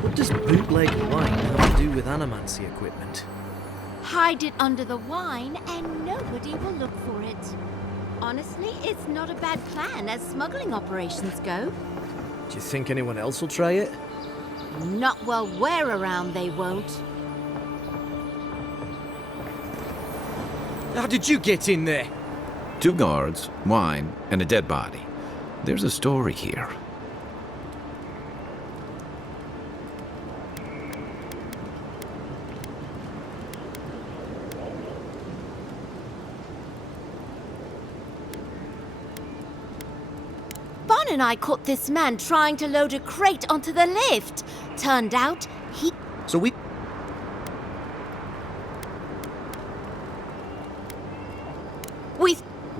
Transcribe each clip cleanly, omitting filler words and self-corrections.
What does bootleg wine have to do with animancy equipment? Hide it under the wine and nobody will look for it. Honestly, it's not a bad plan as smuggling operations go. Do you think anyone else will try it? Not while we're around, they won't. How did you get in there? 2 guards, wine, and a dead body. There's a story here. Bon and I caught this man trying to load a crate onto the lift. Turned out, he... So we...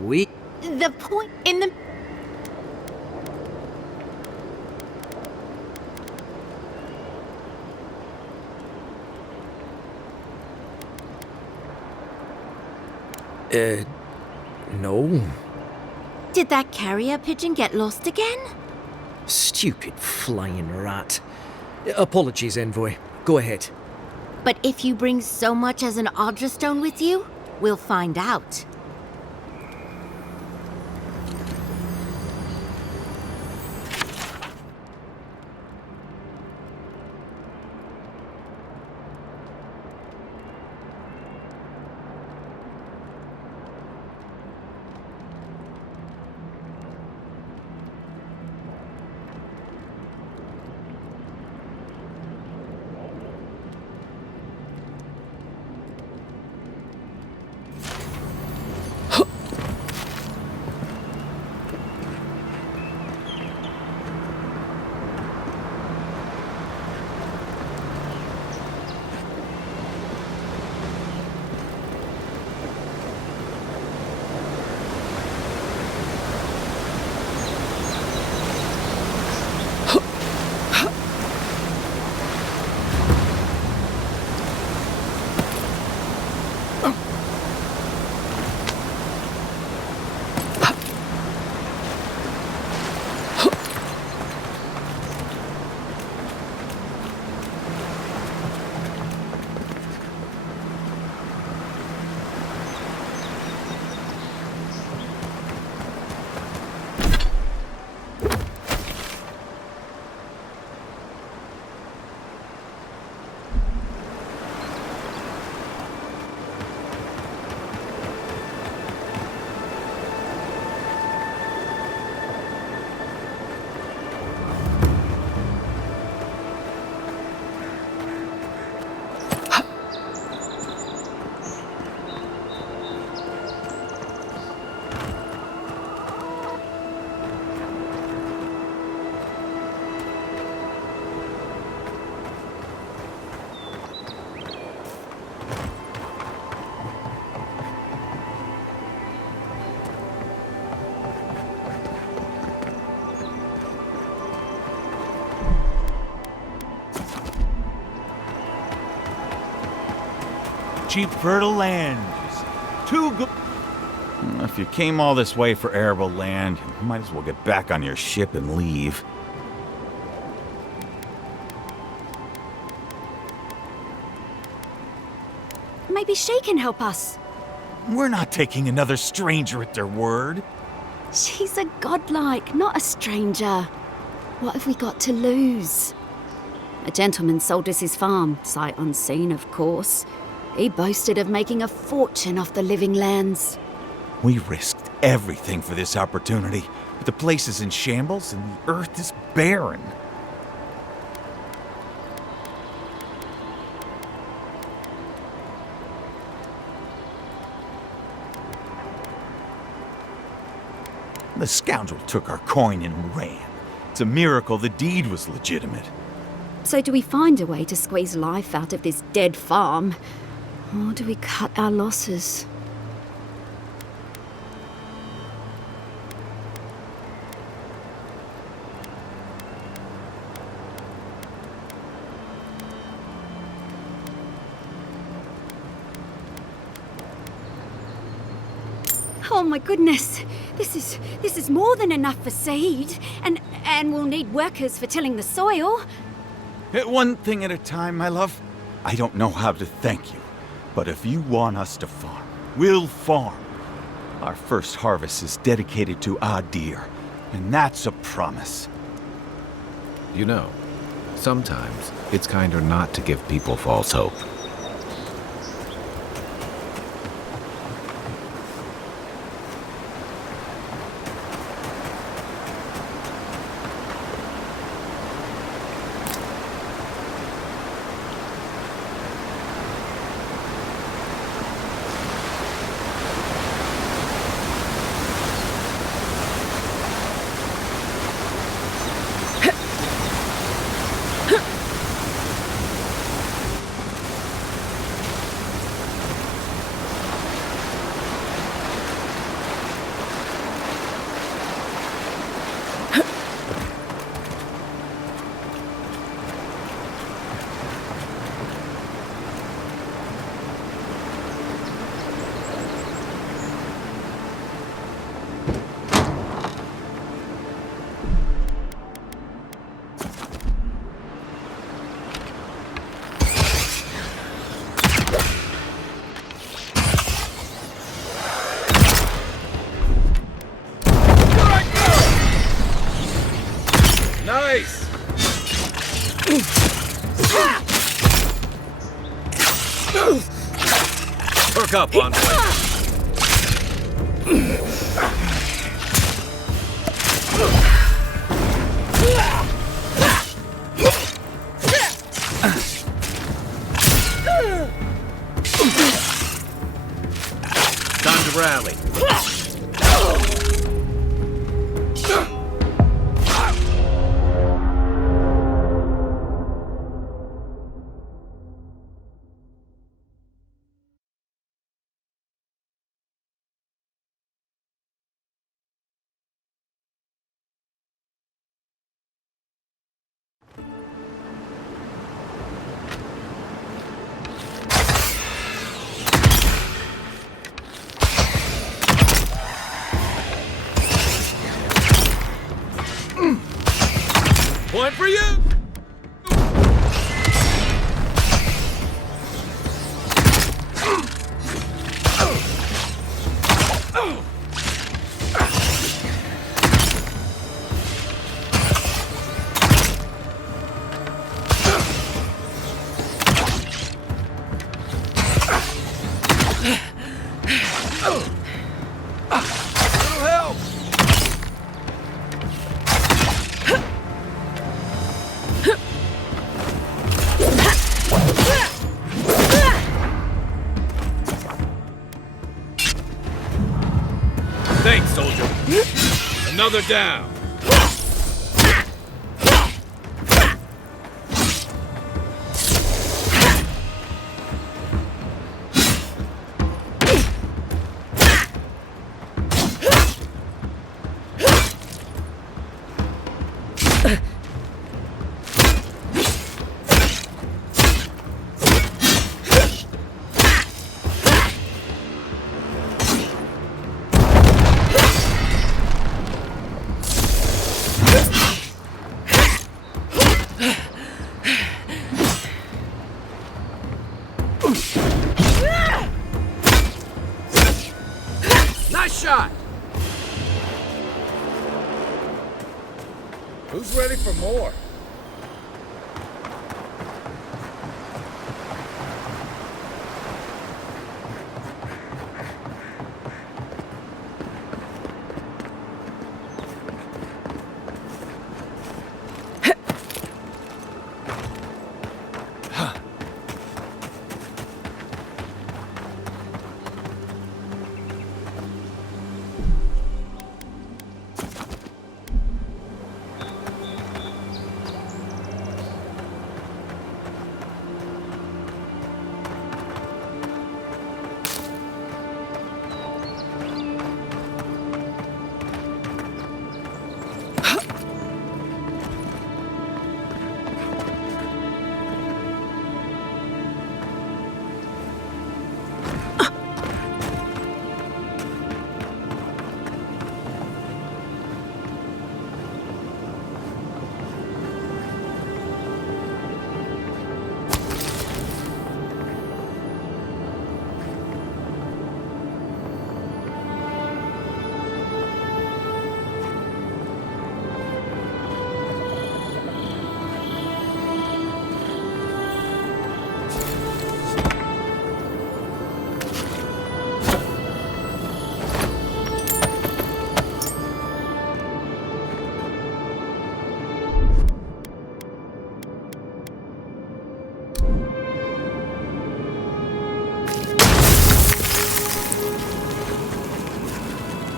We... The point in the... No. Did that carrier pigeon get lost again? Stupid flying rat. Apologies, Envoy. Go ahead. But if you bring so much as an Audra stone with you, we'll find out. Cheap, fertile land. Too good. If you came all this way for arable land, you might as well get back on your ship and leave. Maybe she can help us. We're not taking another stranger at their word. She's a godlike, not a stranger. What have we got to lose? A gentleman sold us his farm, sight unseen, of course. He boasted of making a fortune off the living lands. We risked everything for this opportunity, but the place is in shambles and the earth is barren. The scoundrel took our coin and ran. It's a miracle the deed was legitimate. So do we find a way to squeeze life out of this dead farm? Or do we cut our losses? Oh my goodness. This is more than enough for seed. And we'll need workers for tilling the soil. One thing at a time, my love. I don't know how to thank you, but if you want us to farm, we'll farm. Our first harvest is dedicated to our deer, and that's a promise. You know, sometimes it's kinder not to give people false hope. Nice! Perk up, on Time to rally. Point for you! It'll help! Thanks, soldier. Another down. Nice shot! Who's ready for more?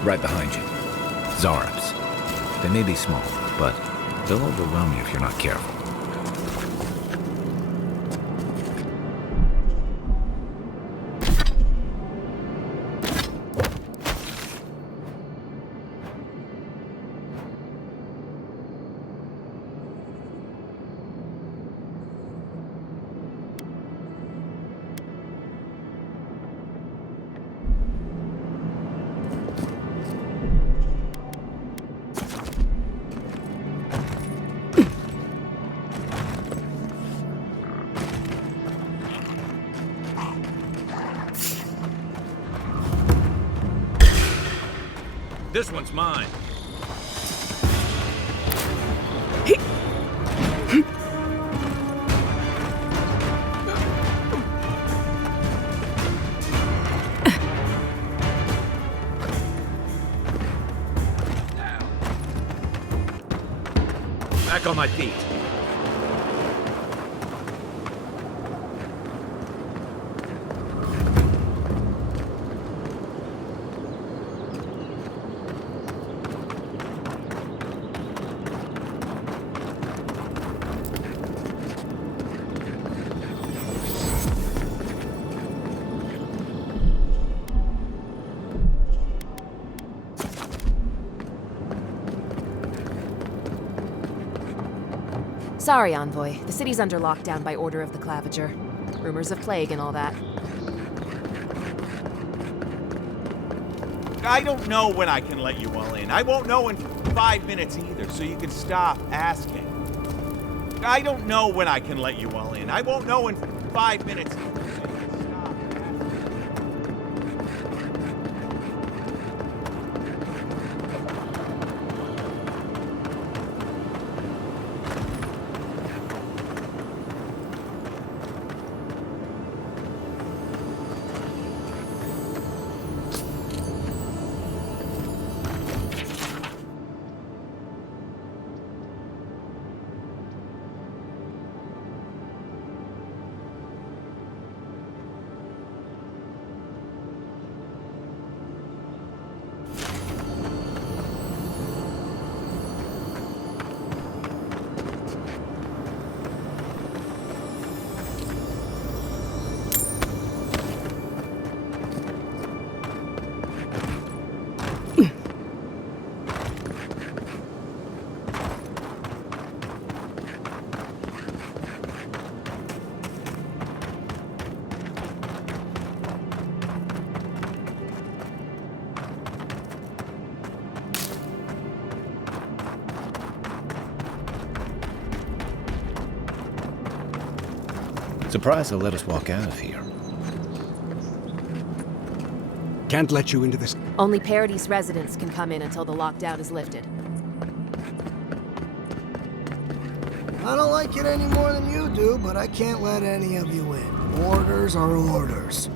Right behind you. Zarabs. They may be small, but they'll overwhelm you if you're not careful. This one's mine. Back on my feet. Sorry, Envoy. The city's under lockdown by order of the Clavager. Rumors of plague and all that. I don't know when I can let you all in. I won't know in 5 minutes either, so you can stop asking. I don't know when I can let you all in. I won't know in 5 minutes either, so you can stop asking. Surprised they'll let us walk out of here. Can't let you into this. Only Paradise residents can come in until the lockdown is lifted. I don't like it any more than you do, but I can't let any of you in. Orders are orders.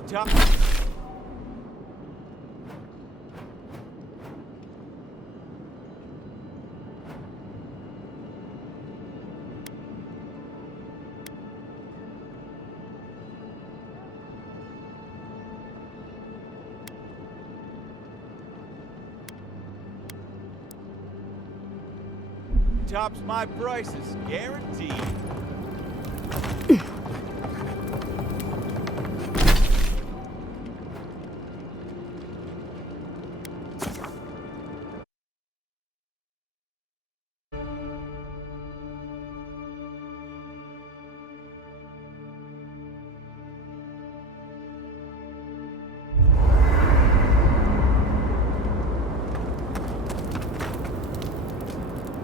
on top. Tops my prices, guaranteed.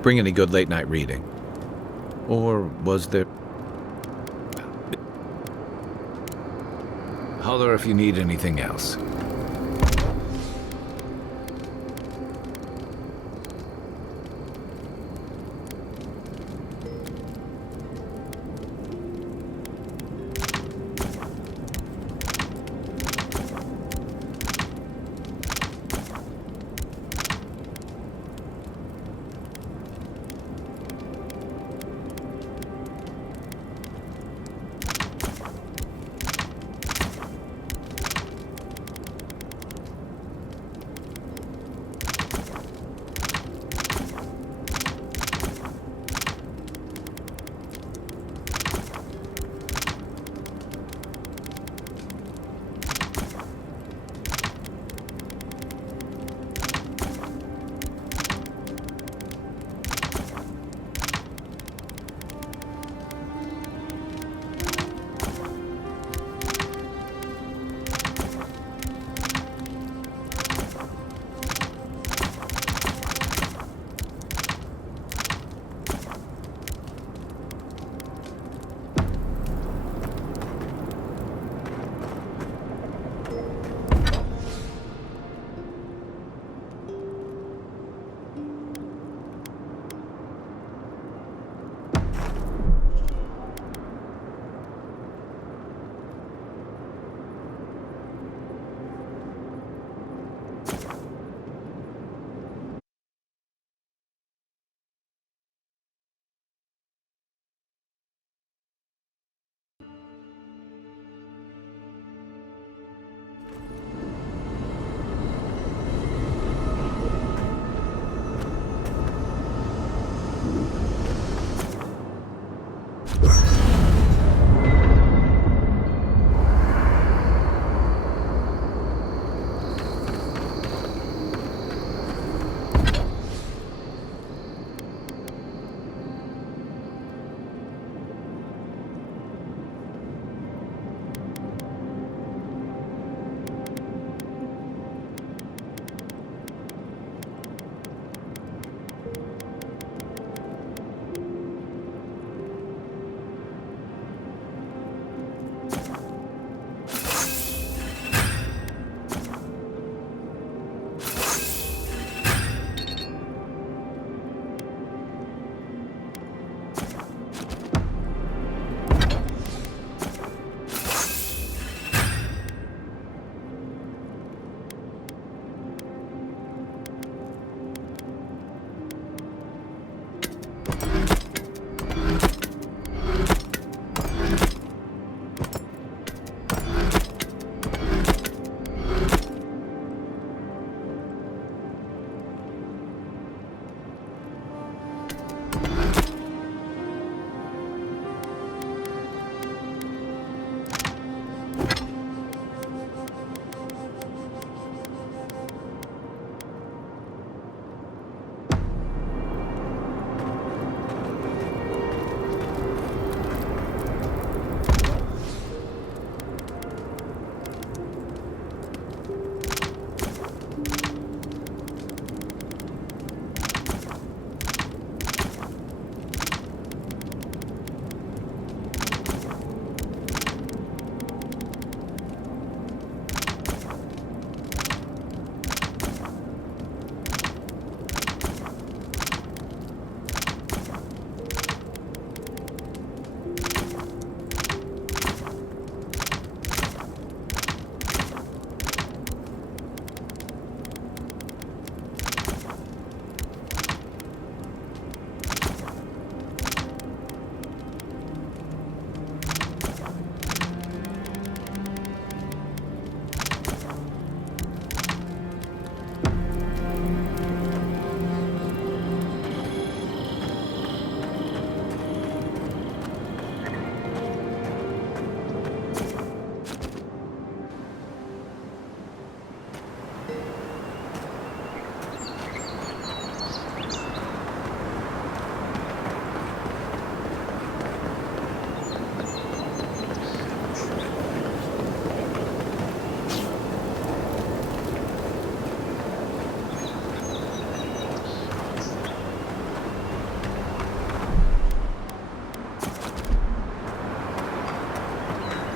Bring any good late night reading? Or was there... Holler if you need anything else.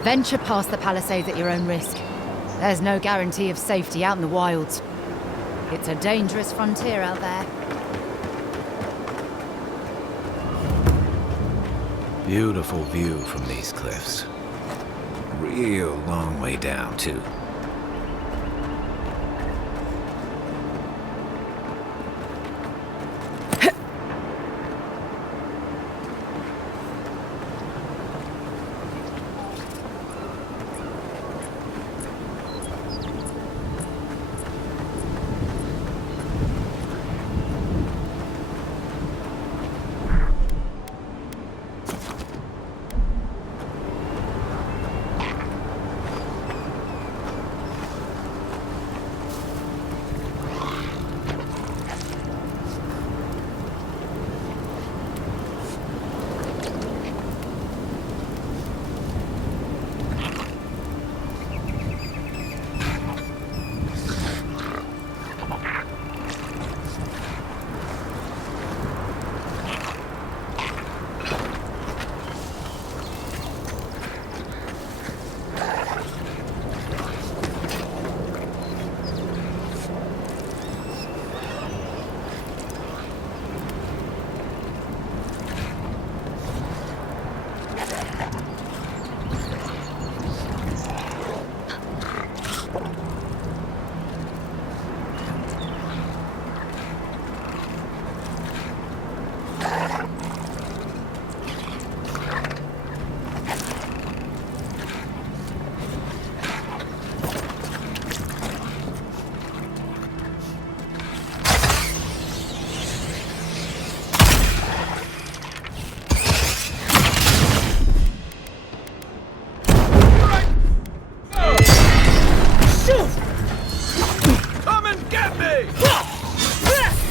Venture past the palisades at your own risk. There's no guarantee of safety out in the wilds. It's a dangerous frontier out there. Beautiful view from these cliffs. Real long way down, too.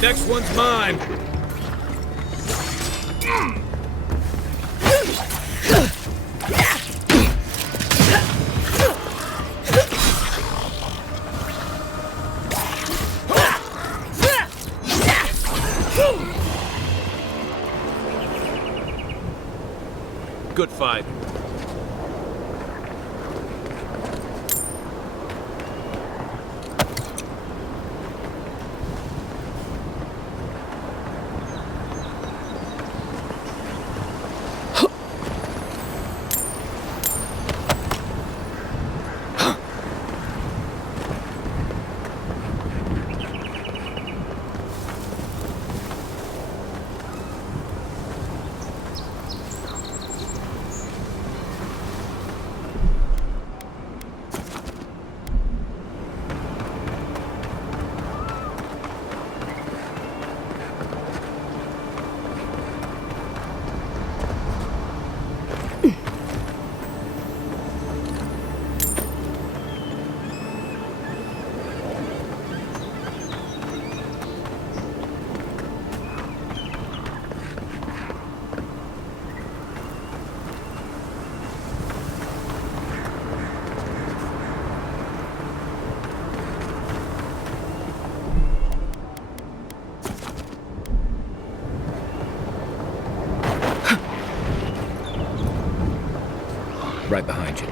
Next one's mine. Good fight. Right behind you.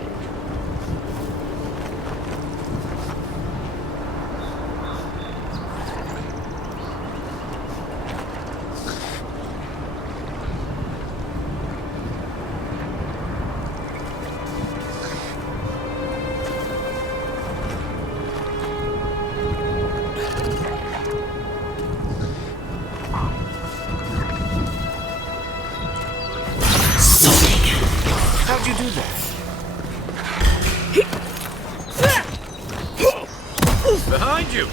How'd you do that? Behind you!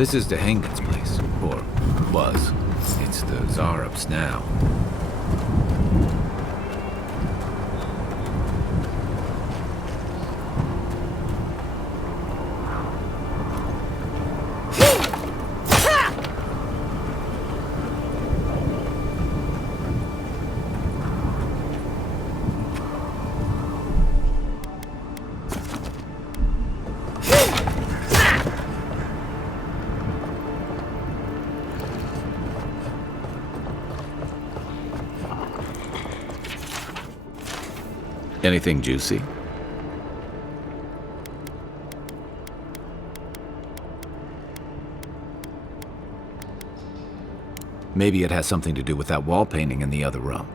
This is the Hangen's place, or was. It's the Zarup's now. Anything juicy? Maybe it has something to do with that wall painting in the other room.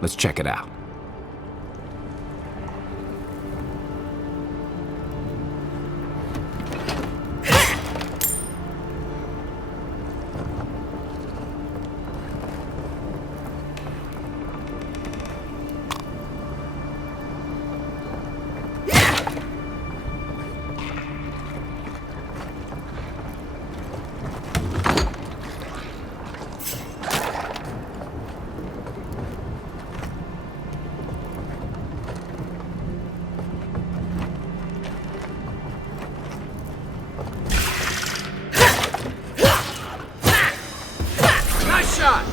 Let's check it out. Nice shot!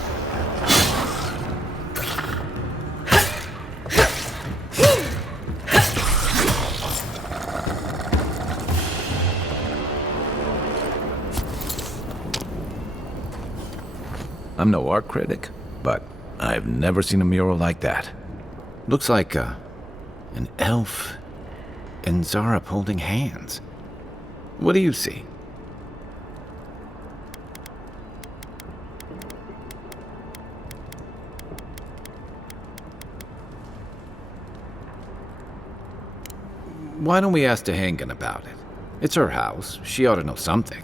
I'm no art critic, but I've never seen a mural like that. Looks like an elf and Zarup holding hands. What do you see? Why don't we ask Hangen about it? It's her house. She ought to know something.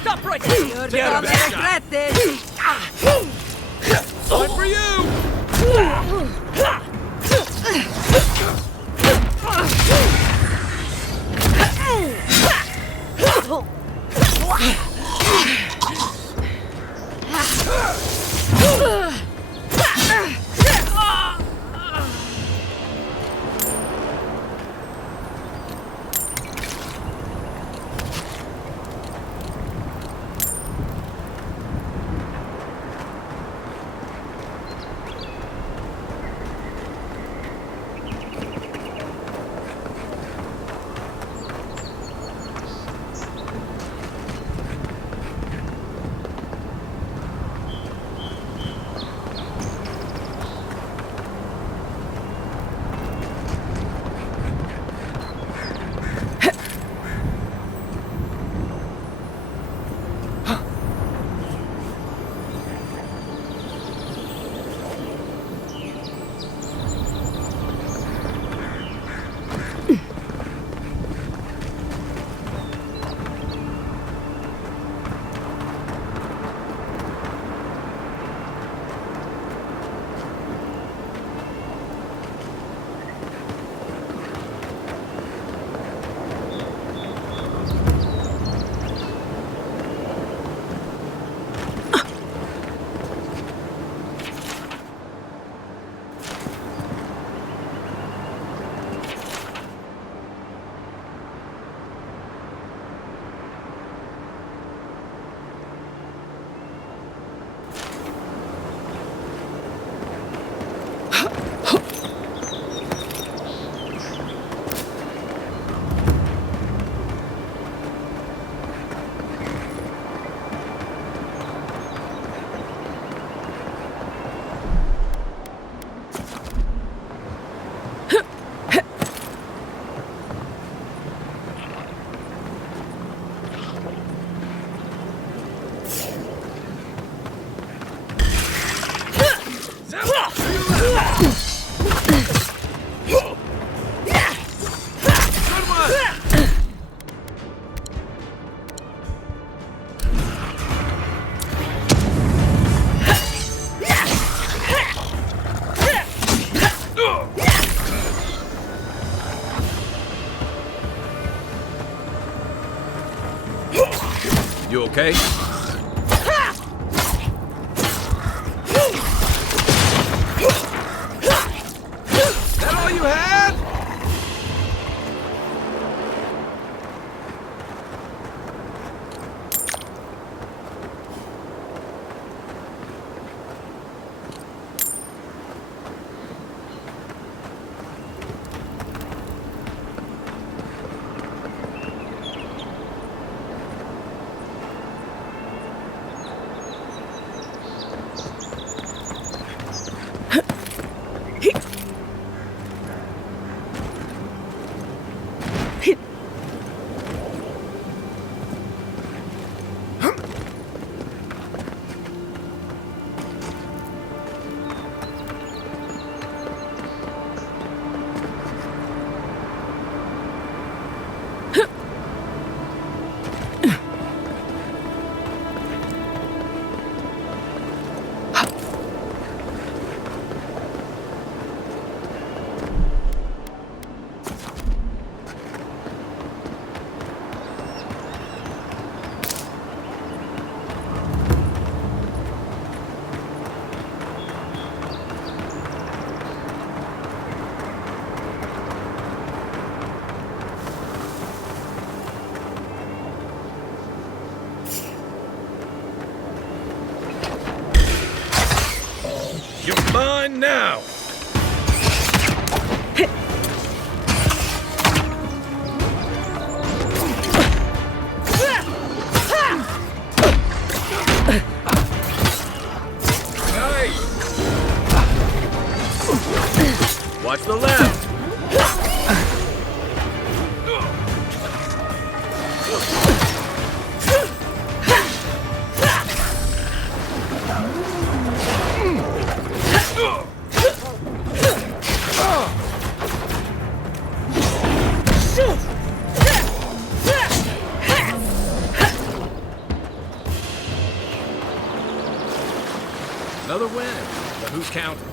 Stop right there! Get him, One for you! okay? That all you had? You're mine now! Nice! Watch the left! Another win, but who's counting?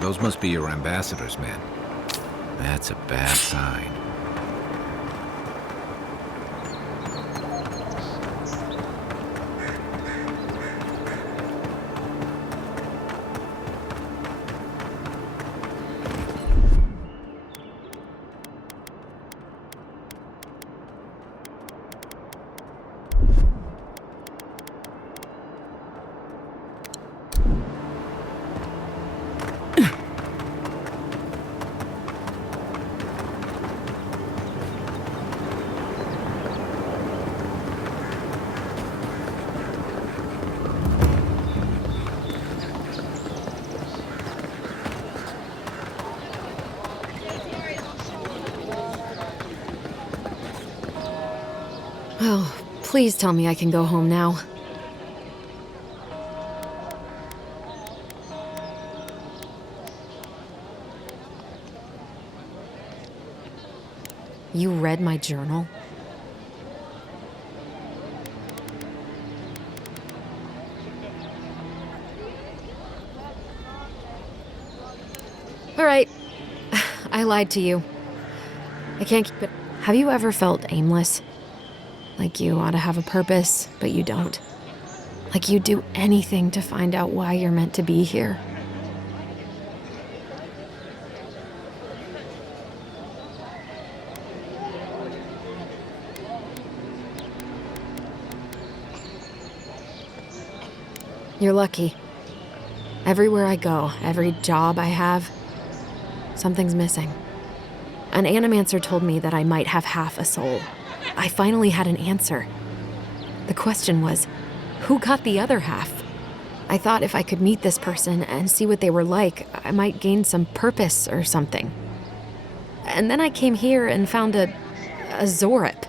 Those must be your ambassadors, man. That's a bad sign. Oh, please tell me I can go home now. You read my journal? All right. I lied to you. I can't keep it. Have you ever felt aimless? Like you ought to have a purpose, but you don't. Like you'd do anything to find out why you're meant to be here. You're lucky. Everywhere I go, every job I have, something's missing. An animancer told me that I might have half a soul. I finally had an answer. The question was, who got the other half? I thought if I could meet this person and see what they were like, I might gain some purpose or something. And then I came here and found a Zorip.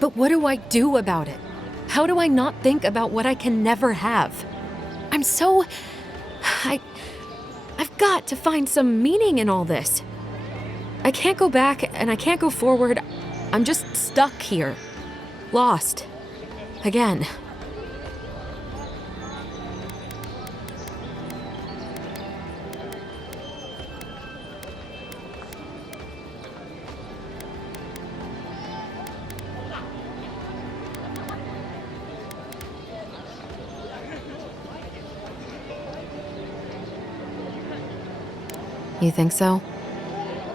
But what do I do about it? How do I not think about what I can never have? I've got to find some meaning in all this. I can't go back and I can't go forward. I'm just stuck here. Lost. Again. You think so?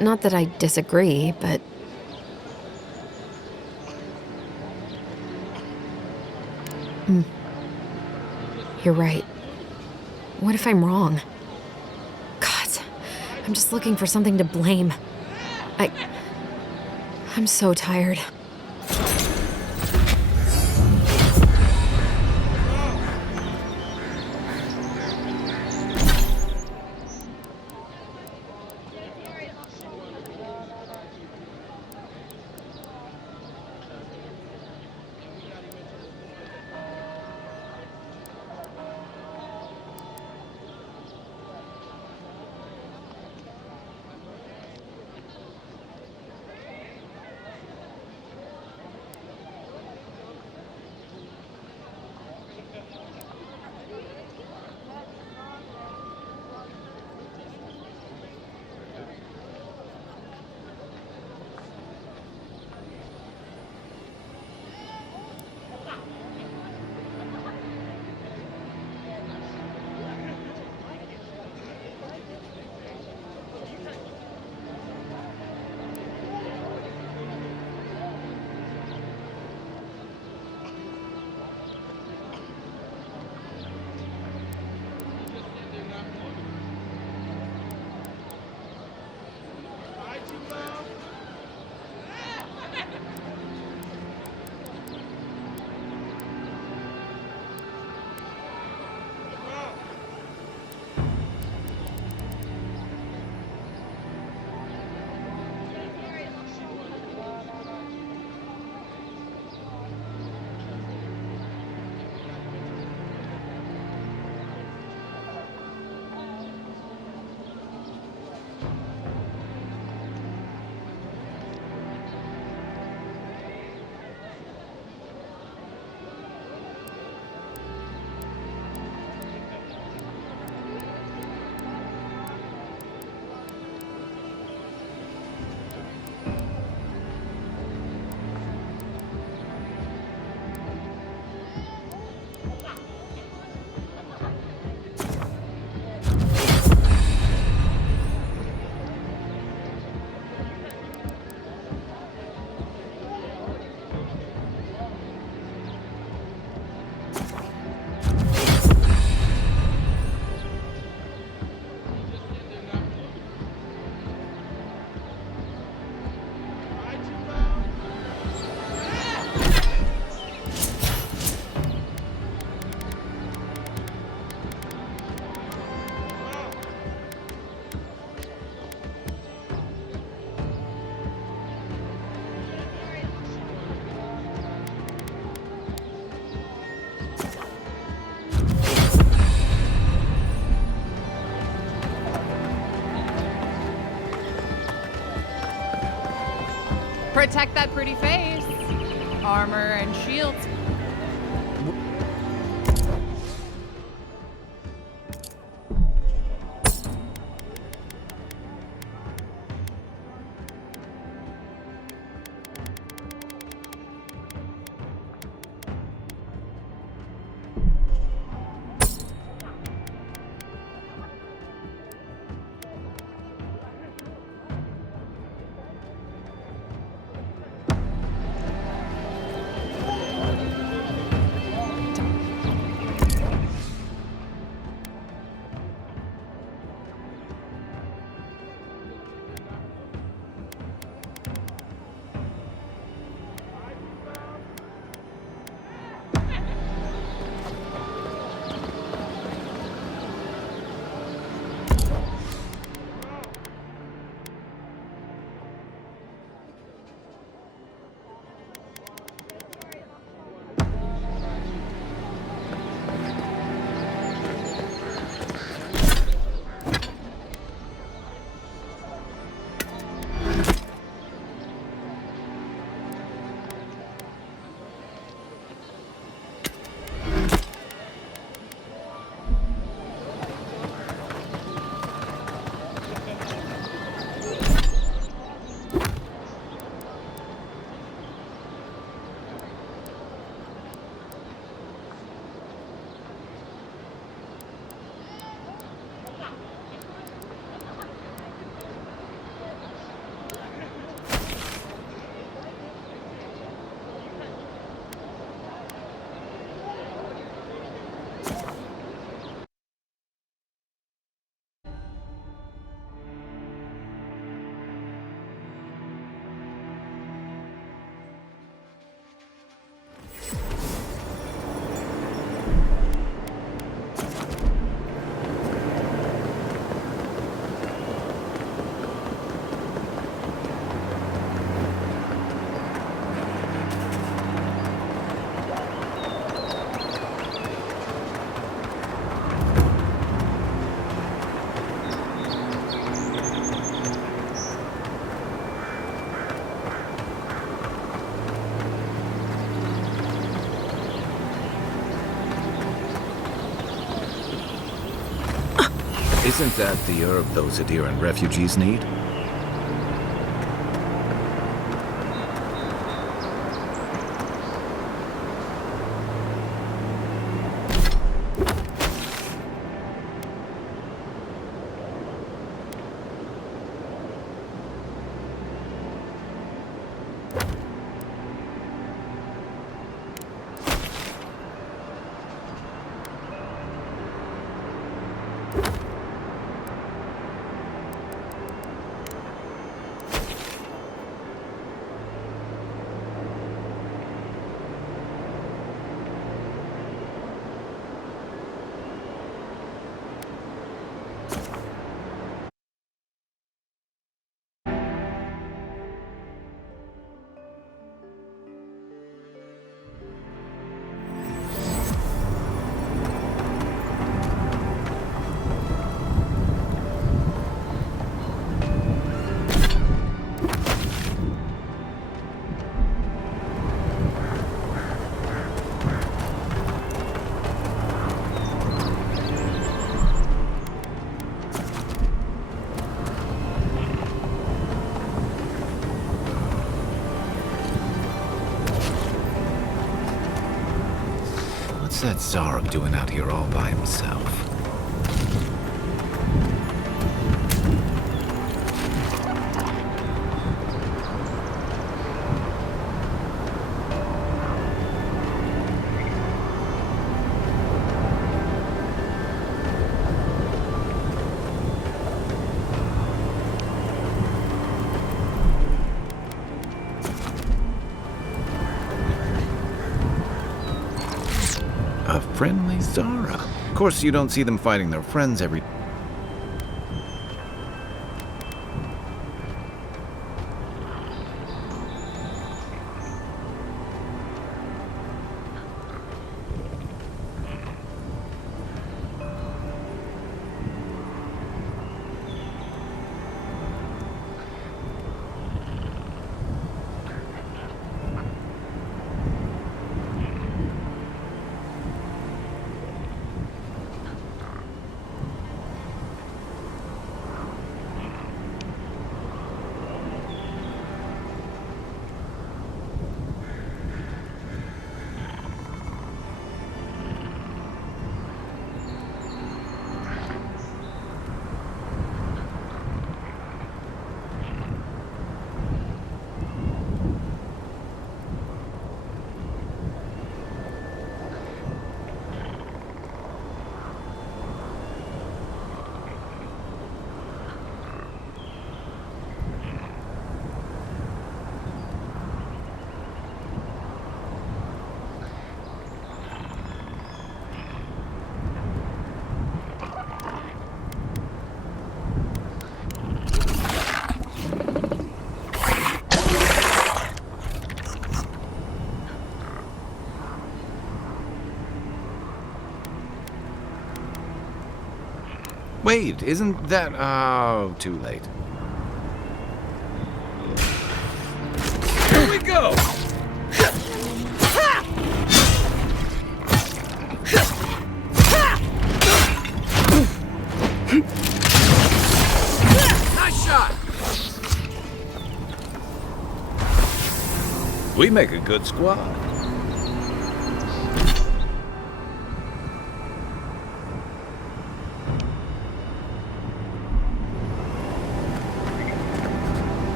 Not that I disagree, but... You're right. What if I'm wrong? God, I'm just looking for something to blame. I'm so tired. Protect that pretty face. Armor and shields. Isn't that the herb those Adiran refugees need? What's that Zarg doing out here all by himself? A friendly Zara. Of course, you don't see them fighting their friends every... Wait, isn't that... Oh, too late. Here we go! Nice shot! We make a good squad.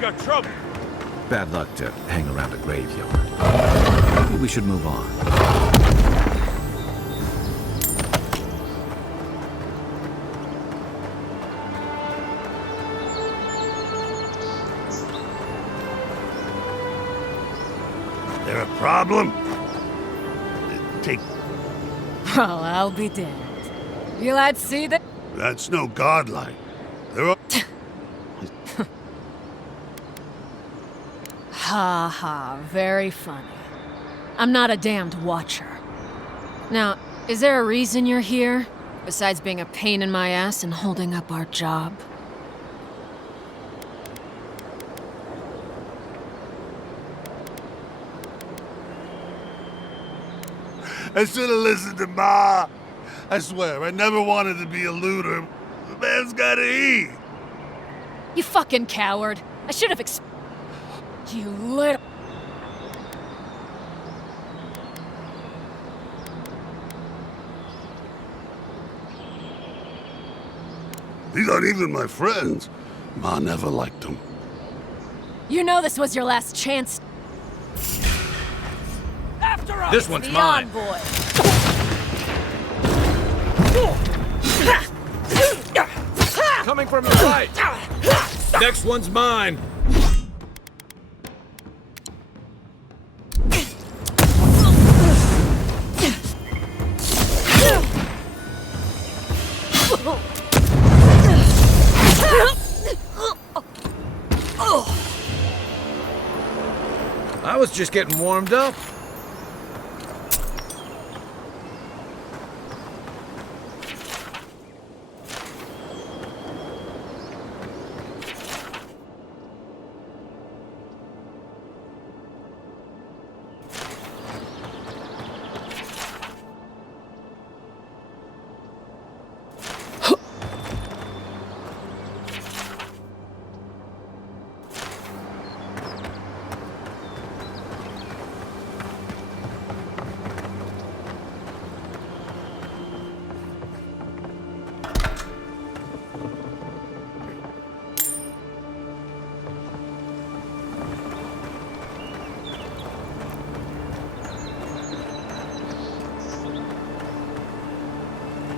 Got trouble. Bad luck to hang around a graveyard. Maybe we should move on. There a problem? Take... Well, I'll be damned. You lads see that? That's no godlike. There are... Ha ha, very funny. I'm not a damned watcher. Now, is there a reason you're here? Besides being a pain in my ass and holding up our job? I should have listened to Ma. I swear, I never wanted to be a looter. The man's gotta eat. You fucking coward. I should have You little... These aren't even my friends. Ma never liked them. You know this was your last chance. After us! This one's mine. Envoy. Coming from the right. Next one's mine. I was just getting warmed up.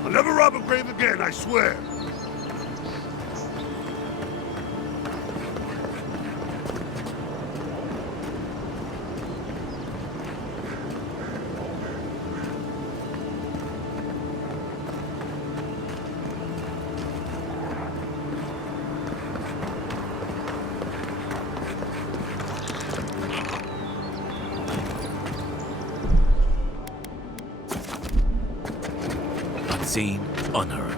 I'll never rob a grave again, I swear. Unseen, unheard.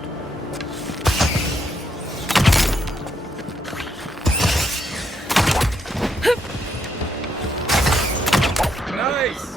Nice!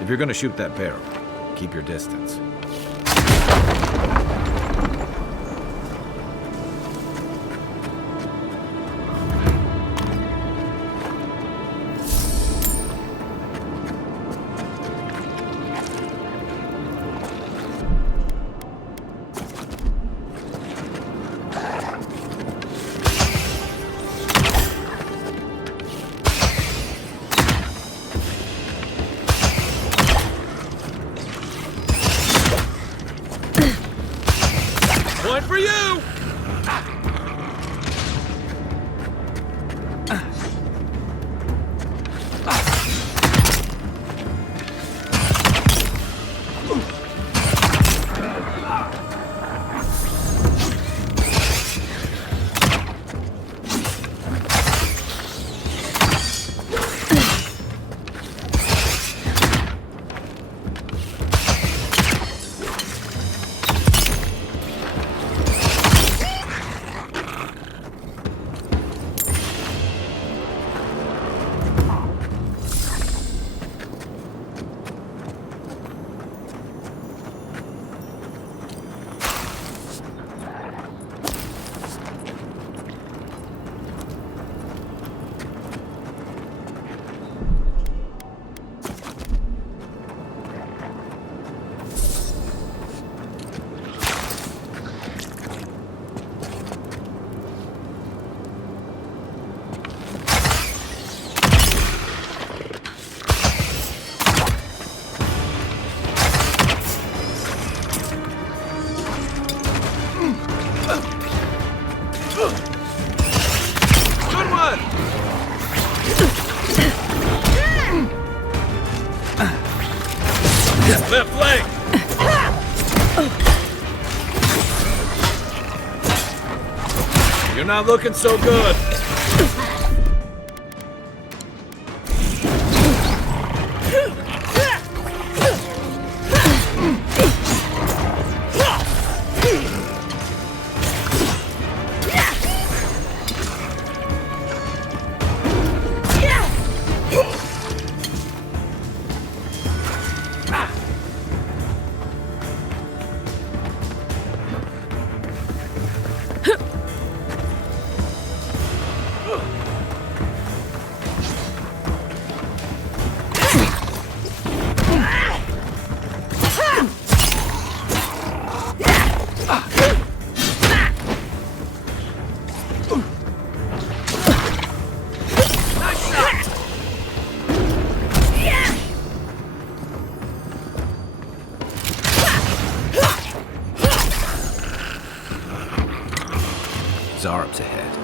If you're gonna shoot that barrel, keep your distance. Point for you! Good one! Left leg! You're not looking so good. Zarp's ahead.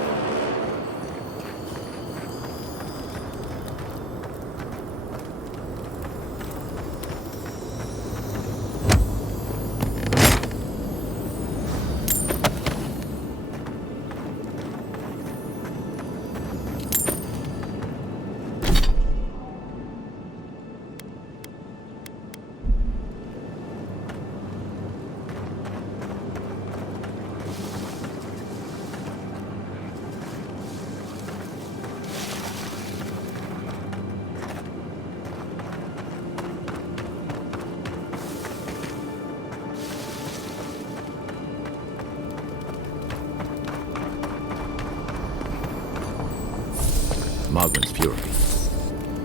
Moglin's Fury.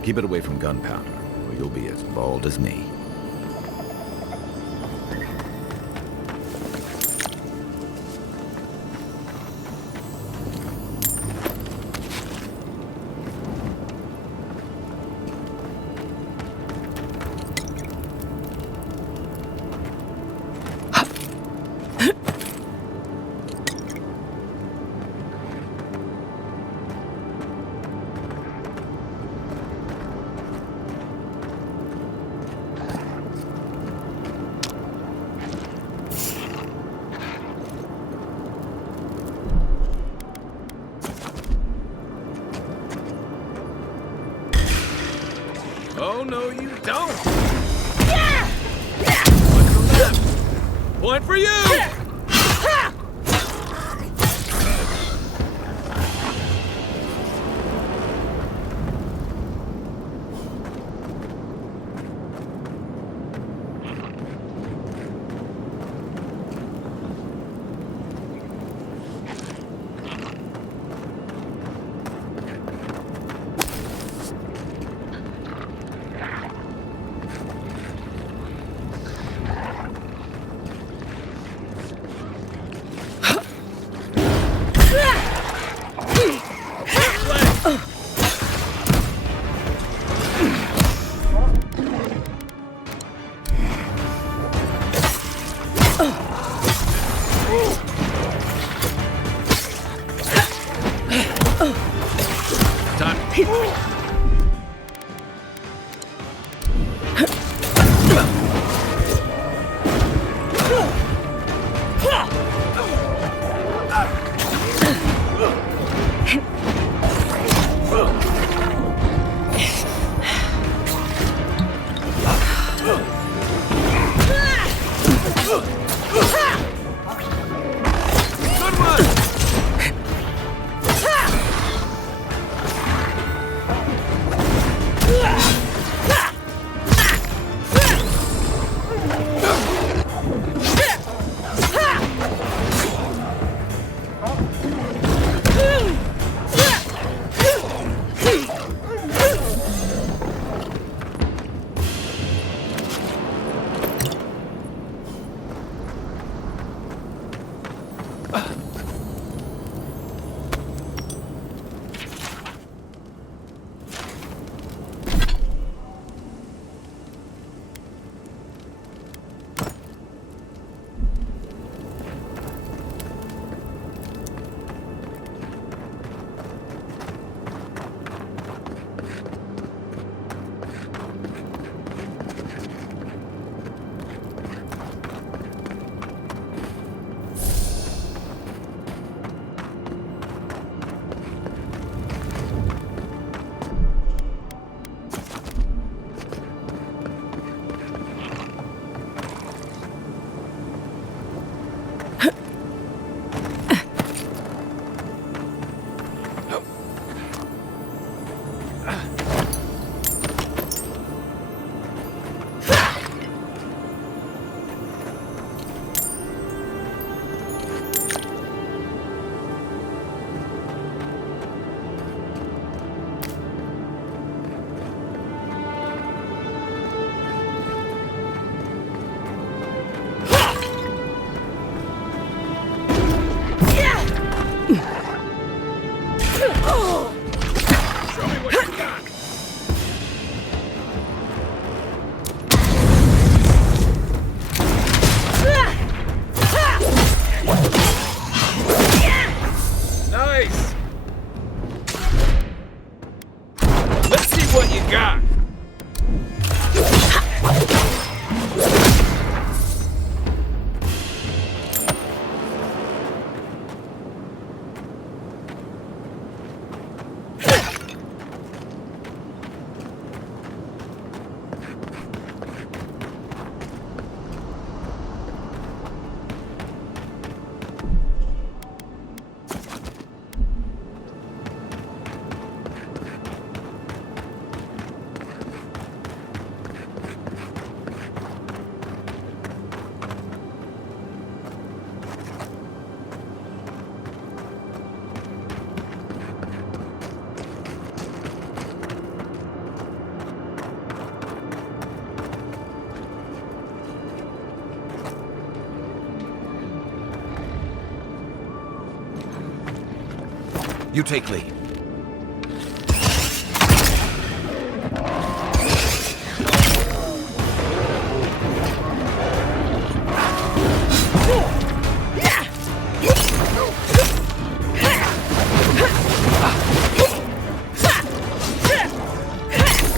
Keep it away from gunpowder, or you'll be as bald as me. Oh, no, you don't! Point for left! Point for you! You take lead.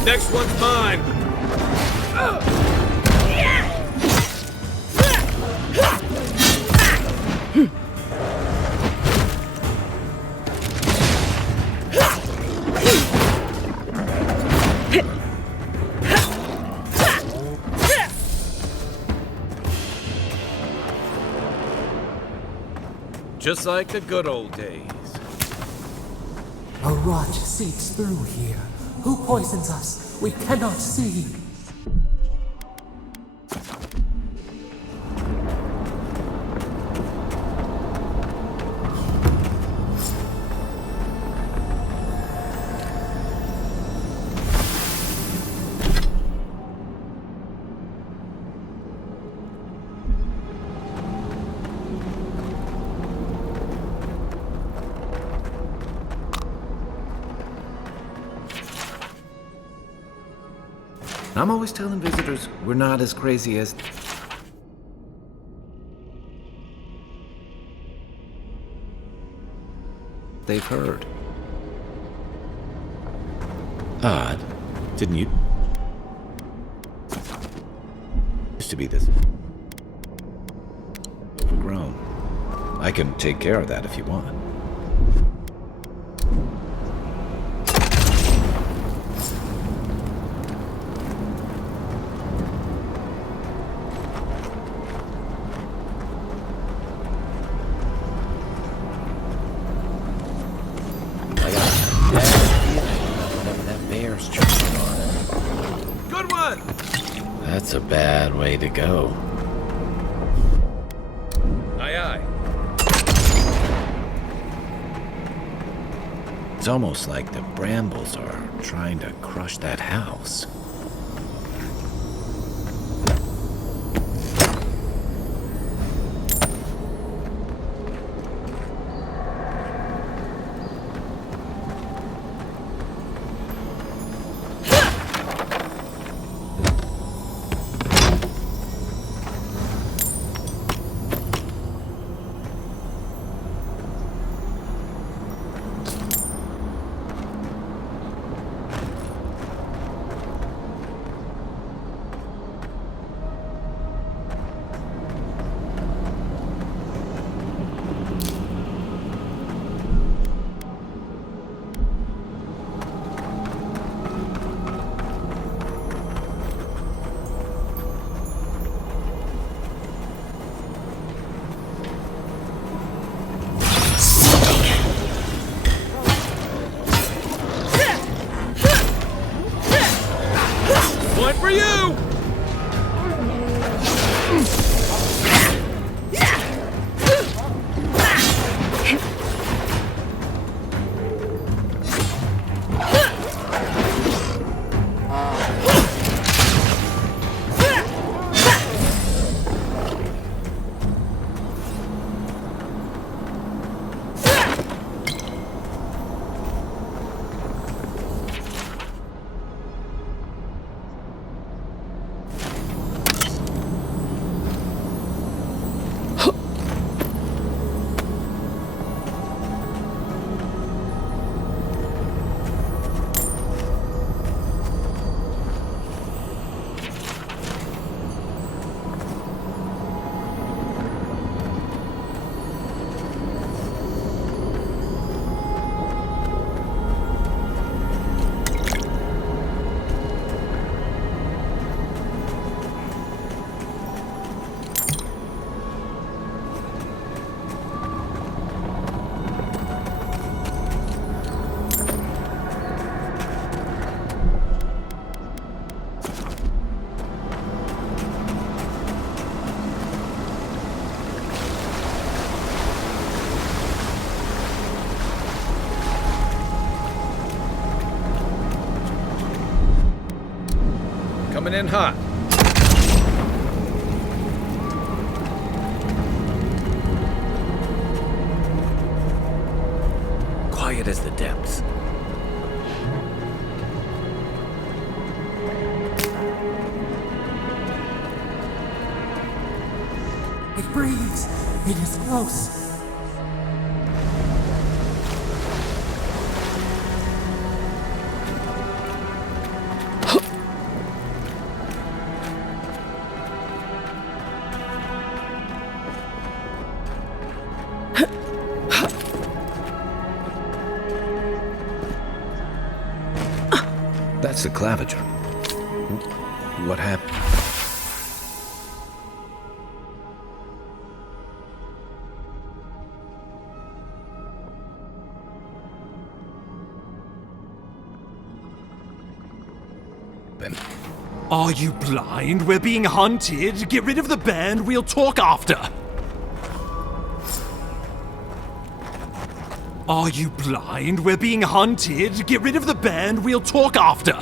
Next one's mine! Just like the good old days. A rot seeps through here. Who poisons us? We cannot see. I'm always telling visitors we're not as crazy as... they've heard. Odd. Didn't you... used to be this... overgrown. I can take care of that if you want. Good one! That's a bad way to go. Aye, aye. It's almost like the brambles are trying to crush that house. One for you! Coming in hot. Quiet. jagged as the depths. It breathes. It is close. That's the claviger. What happened? Are you blind? We're being hunted. Get rid of the bear and we'll talk after. Are you blind? We're being hunted. Get rid of the bear and we'll talk after.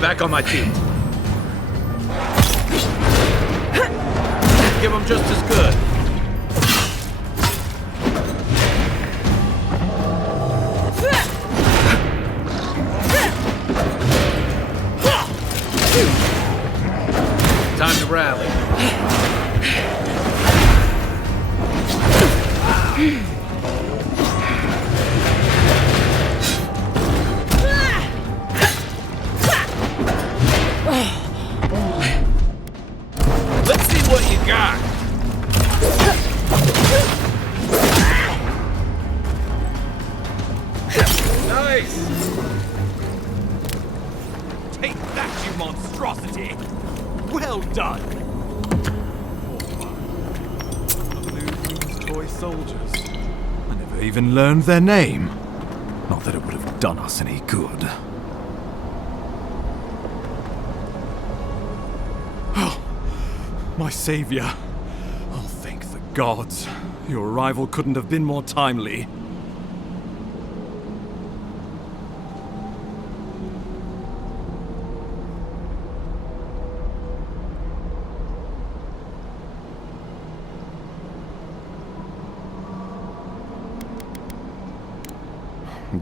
Back on my feet. Give him just as good. Time to rally. Let's see what you got. Nice. Take that, you monstrosity. Well done. Toy soldiers. I never even learned their name. Not that it would have done us any good. Oh, my savior. Oh, thank the gods. Your arrival couldn't have been more timely.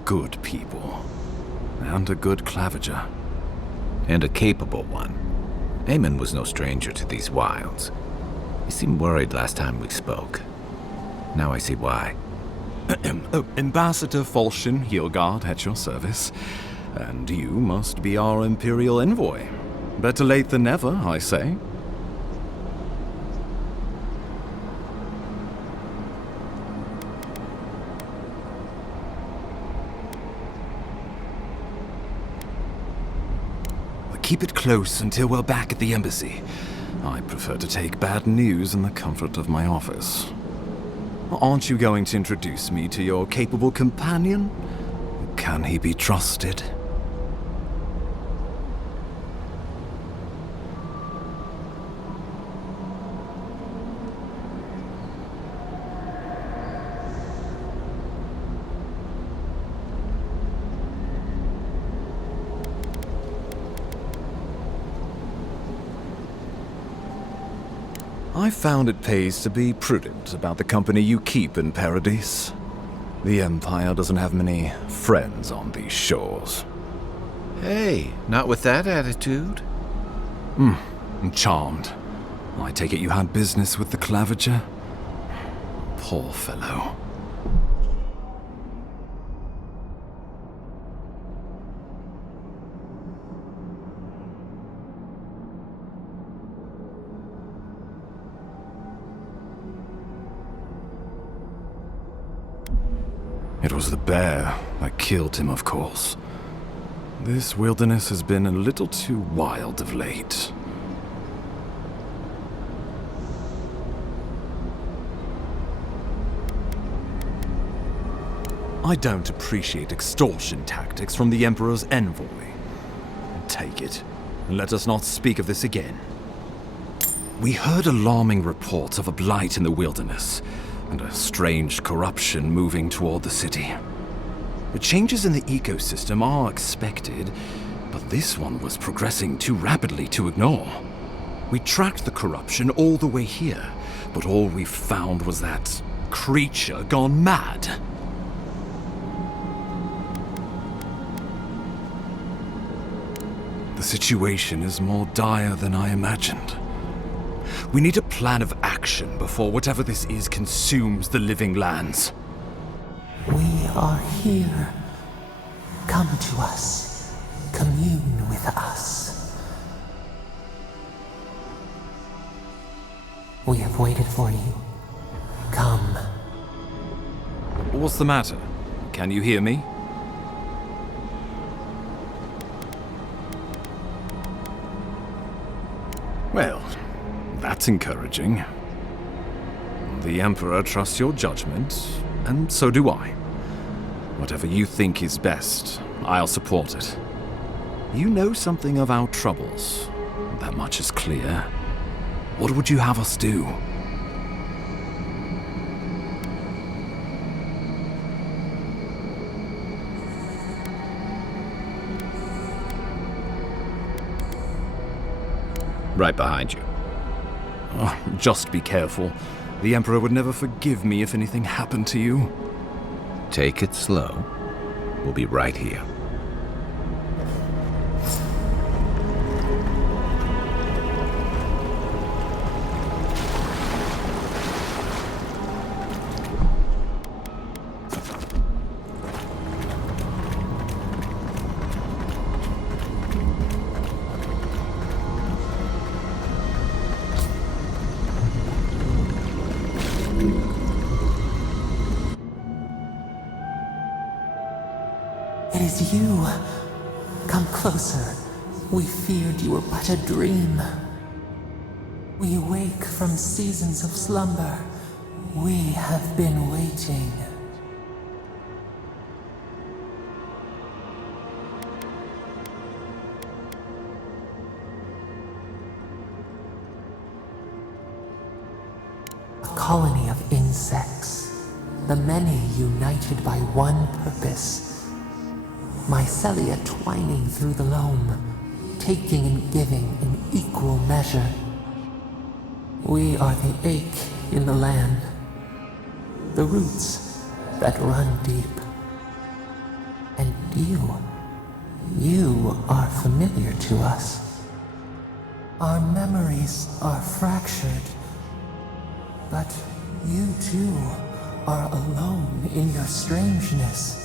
Good people. And a good claviger. And a capable one. Eamon was no stranger to these wilds. He seemed worried last time we spoke. Now I see why. Ambassador Falchion Heelguard at your service. And you must be our Imperial envoy. Better late than never, I say. Keep it close until we're back at the embassy. I prefer to take bad news in the comfort of my office. Aren't you going to introduce me to your capable companion? Can he be trusted? I found it pays to be prudent about the company you keep in Paradise. The Empire doesn't have many friends on these shores. Hey, not with that attitude. I'm charmed. I take it you had business with the Claviger? Poor fellow. It was the bear that killed him, of course. This wilderness has been a little too wild of late. I don't appreciate extortion tactics from the Emperor's envoy. Take it, and let us not speak of this again. We heard alarming reports of a blight in the wilderness, and a strange corruption moving toward the city. The changes in the ecosystem are expected, but this one was progressing too rapidly to ignore. We tracked the corruption all the way here, but all we found was that creature gone mad. The situation is more dire than I imagined. We need a plan of action before whatever this is consumes the living lands. We are here. Come to us. Commune with us. We have waited for you. Come. What's the matter? Can you hear me? Well, that's encouraging. The Emperor trusts your judgment, and so do I. Whatever you think is best, I'll support it. You know something of our troubles. That much is clear. What would you have us do? Right behind you. Oh, just be careful. The Emperor would never forgive me if anything happened to you. Take it slow. We'll be right here. It is you. Come closer. We feared you were but a dream. We awake from seasons of slumber. We have been waiting. A colony of insects, the many united by one purpose. Mycelia twining through the loam, taking and giving in equal measure. We are the ache in the land, the roots that run deep. And you are familiar to us. Our memories are fractured, but you too are alone in your strangeness.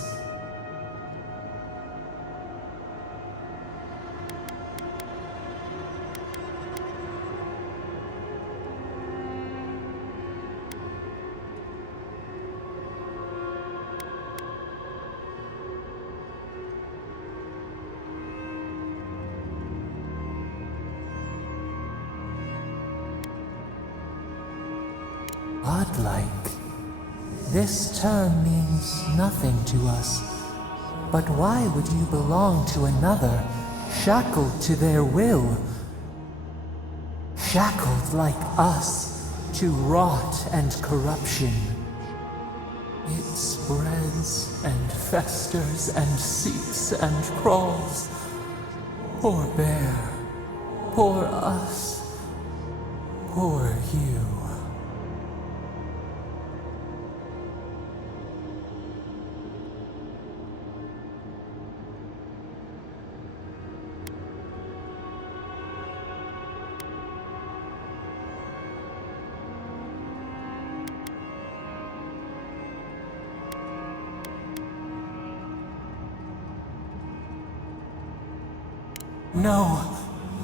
Godlike. This term means nothing to us. But why would you belong to another, shackled to their will? Shackled like us to rot and corruption. It spreads and festers and seeps and crawls. Poor bear. Poor us. Poor you.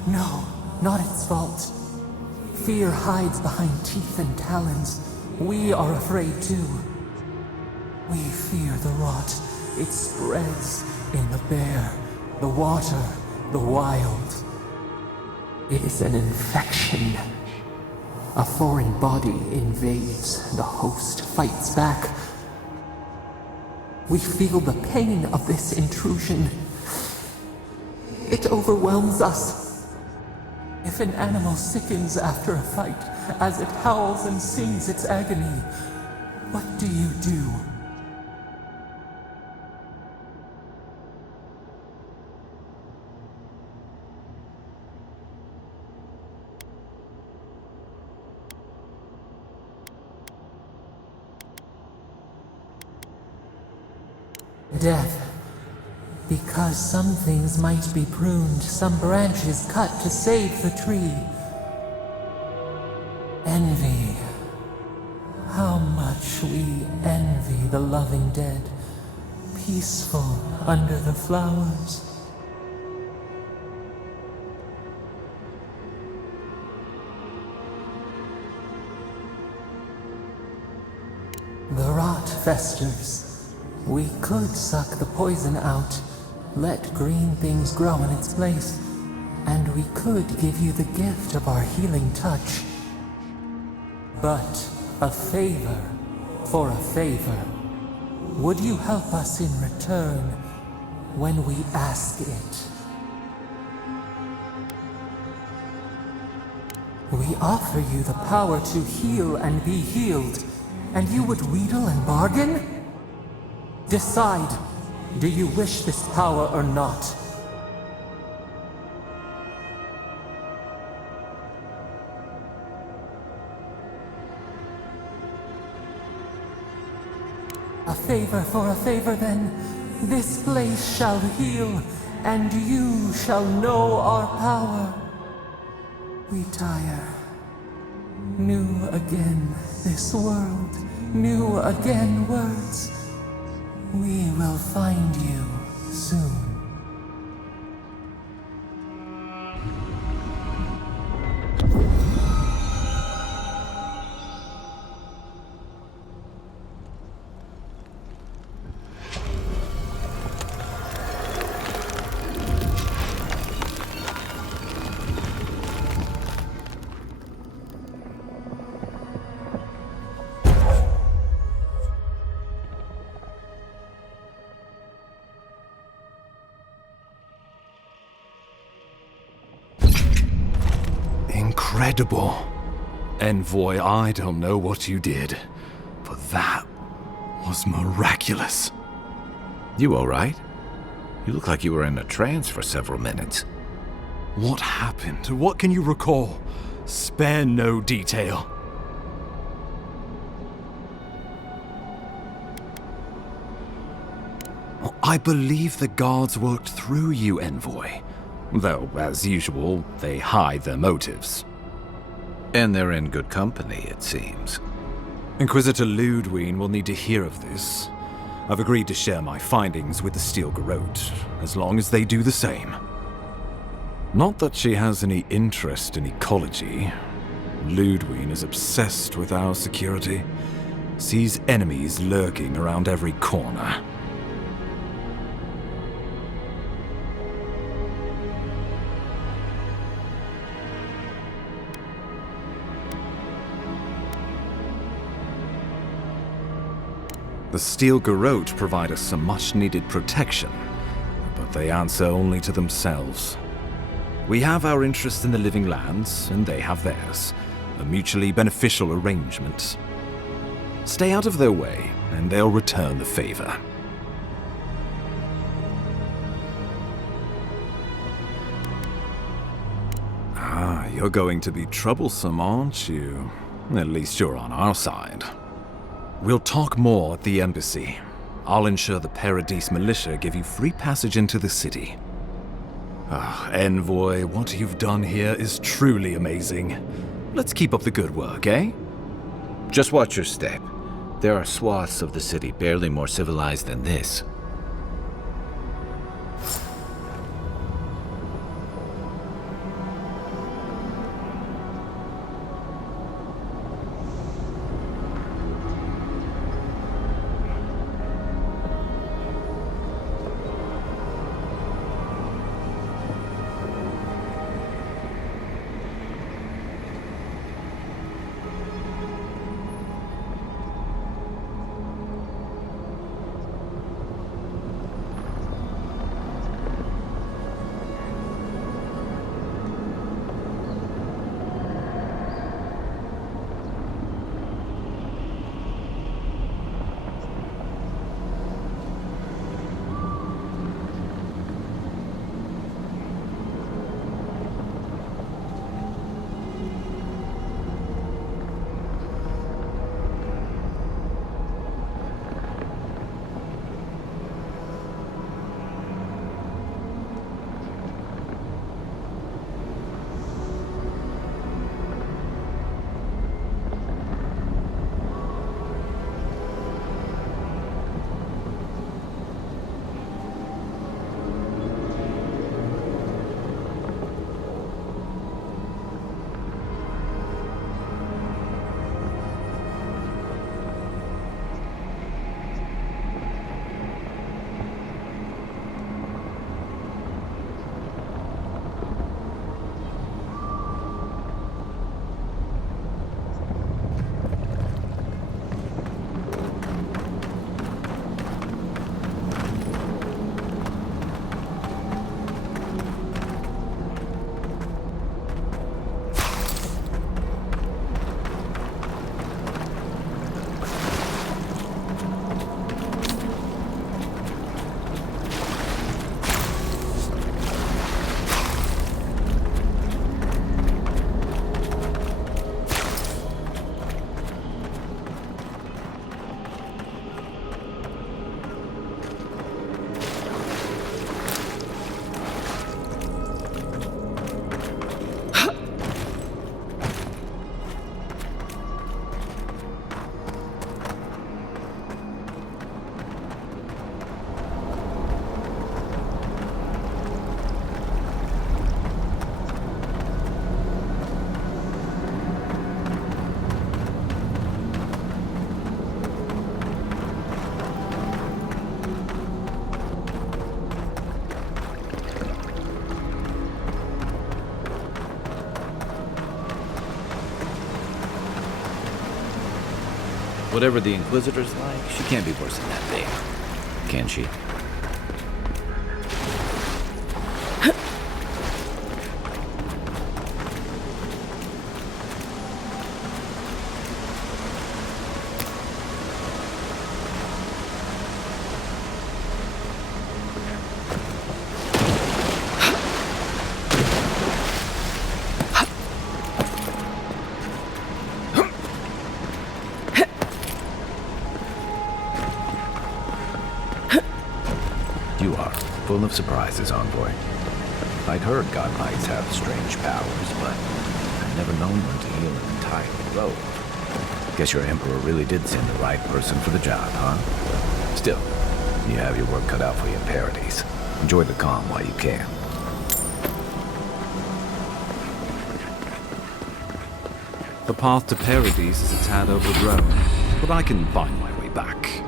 No, not its fault. Fear hides behind teeth and talons. We are afraid too. We fear the rot. It spreads in the bear, the water, the wild. It is an infection. A foreign body invades, the host fights back. We feel the pain of this intrusion. It overwhelms us. If an animal sickens after a fight, as it howls and sings its agony, what do you do? Death. Because some things might be pruned, some branches cut to save the tree. Envy. How much we envy the loving dead, peaceful under the flowers. The rot festers. We could suck the poison out, let green things grow in its place, and we could give you the gift of our healing touch. But a favor for a favor. Would you help us in return when we ask it? We offer you the power to heal and be healed, and you would wheedle and bargain? Decide, do you wish this power or not? A favor for a favor then. This place shall heal, and you shall know our power. We tire. New again this world, new again words. We will find you soon. Incredible. Envoy, I don't know what you did, but that was miraculous. You alright? You look like you were in a trance for several minutes. What happened? What can you recall? Spare no detail. I believe the guards worked through you, Envoy. Though, as usual, they hide their motives. And they're in good company, it seems. Inquisitor Ludwig will need to hear of this. I've agreed to share my findings with the Steel Garrote, as long as they do the same. Not that she has any interest in ecology. Ludwig is obsessed with our security, sees enemies lurking around every corner. The Steel Garrote provide us some much-needed protection, but they answer only to themselves. We have our interest in the living lands, and they have theirs. A mutually beneficial arrangement. Stay out of their way, and they'll return the favor. Ah, you're going to be troublesome, aren't you? At least you're on our side. We'll talk more at the embassy. I'll ensure the Paradise militia give you free passage into the city. Ah, Envoy, what you've done here is truly amazing. Let's keep up the good work, eh? Just watch your step. There are swaths of the city barely more civilized than this. Whatever the Inquisitor's like, she can't be worse than that thing. Can she? You are full of surprises, Envoy. I'd heard godlings have strange powers, but I'd never known one to heal an entire road. Guess your Emperor really did send the right person for the job, huh? Still, you have your work cut out for you in Paradise. Enjoy the calm while you can. The path to Paradise is a tad overgrown, but I can find my way back.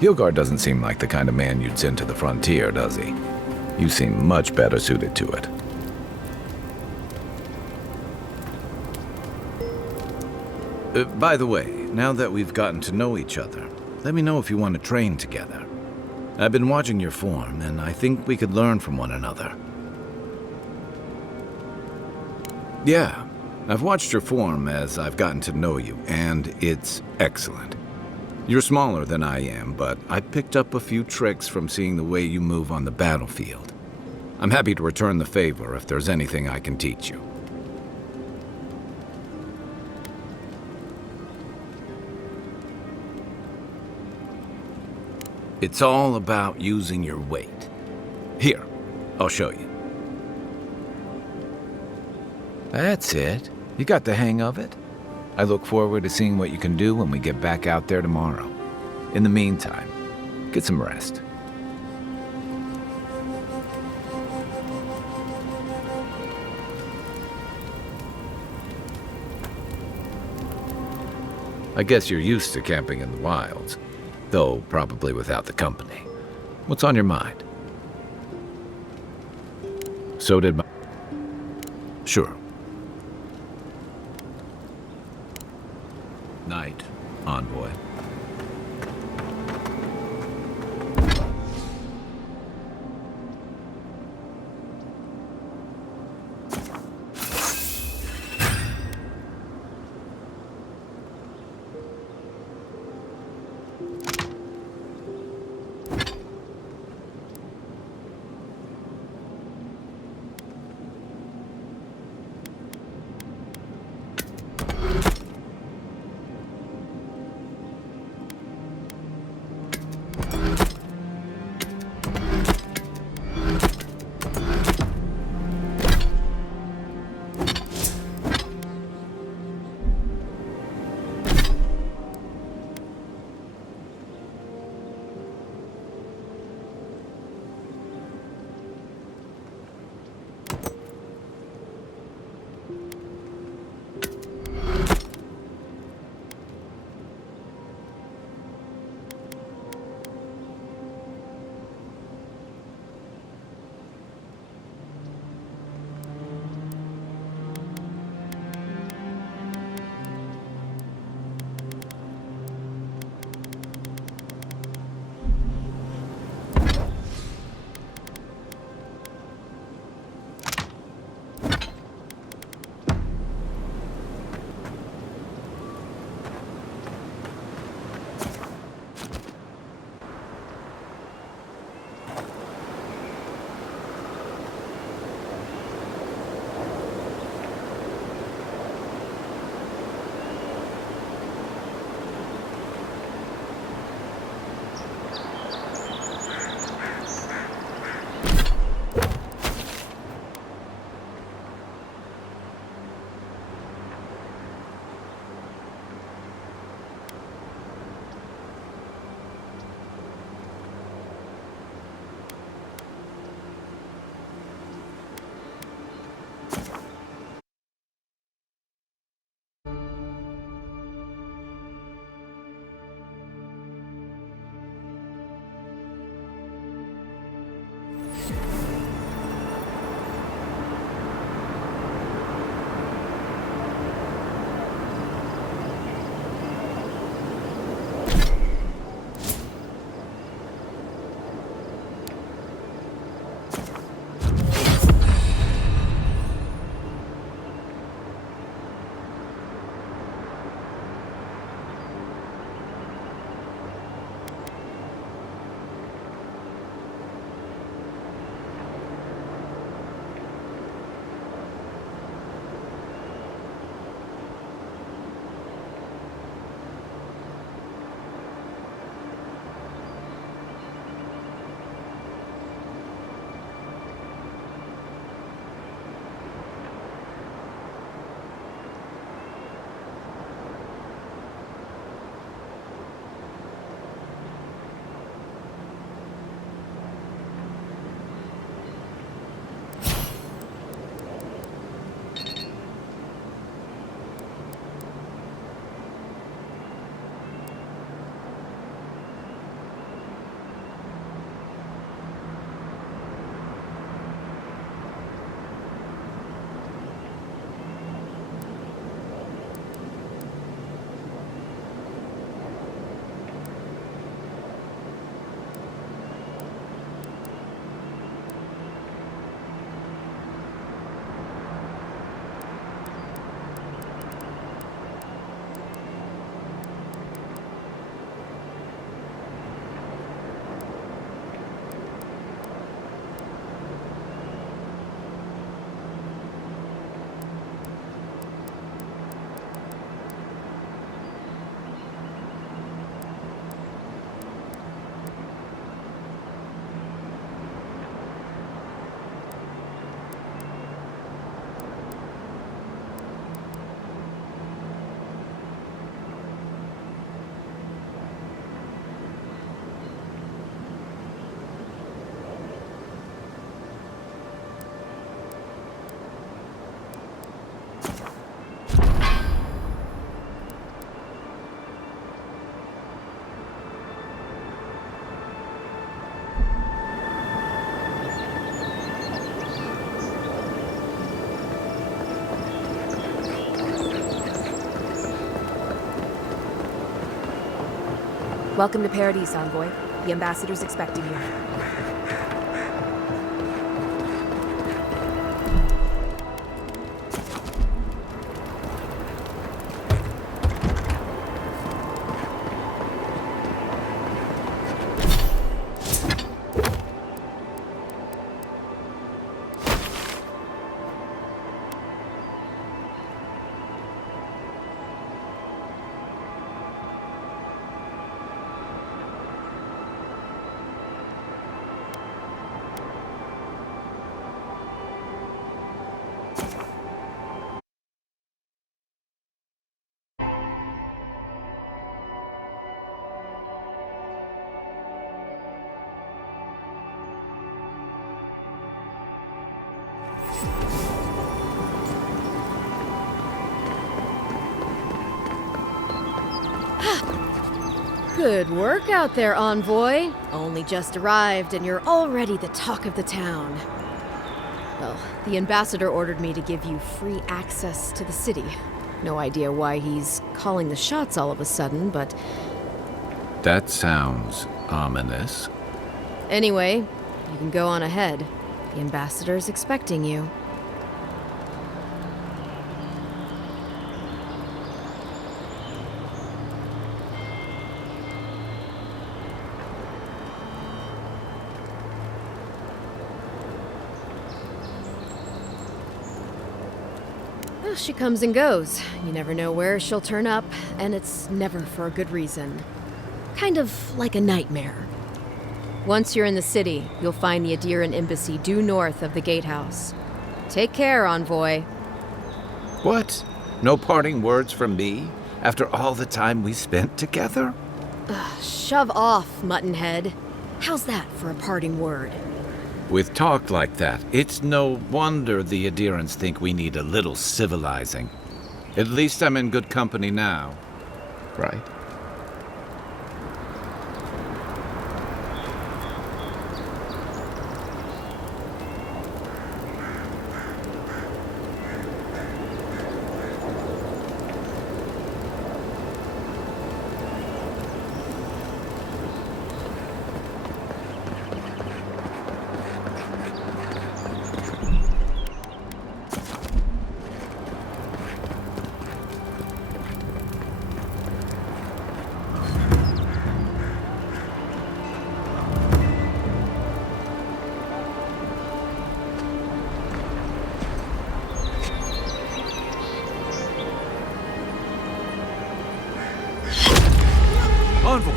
Hilgard doesn't seem like the kind of man you'd send to the frontier, does he? You seem much better suited to it. By the way, now that we've gotten to know each other, let me know if you want to train together. I've been watching your form, and I think we could learn from one another. Yeah, I've watched your form as I've gotten to know you, and it's excellent. You're smaller than I am, but I picked up a few tricks from seeing the way you move on the battlefield. I'm happy to return the favor if there's anything I can teach you. It's all about using your weight. Here, I'll show you. That's it. You got the hang of it. I look forward to seeing what you can do when we get back out there tomorrow. In the meantime, get some rest. I guess you're used to camping in the wilds, though probably without the company. What's on your mind? So did my... Sure. Night, envoy. Welcome to Paradise, Envoy. The ambassador's expecting you. Good work out there, Envoy. Only just arrived and you're already the talk of the town. Well, the ambassador ordered me to give you free access to the city. No idea why he's calling the shots all of a sudden, but... That sounds ominous. Anyway, you can go on ahead. The ambassador's expecting you. Well, she comes and goes. You never know where she'll turn up, and it's never for a good reason. Kind of like a nightmare. Once you're in the city, you'll find the Adiran embassy due north of the gatehouse. Take care, Envoy. What? No parting words from me after all the time we spent together? Shove off, Muttonhead. How's that for a parting word? With talk like that, it's no wonder the Adirans think we need a little civilizing. At least I'm in good company now, right? Envoy!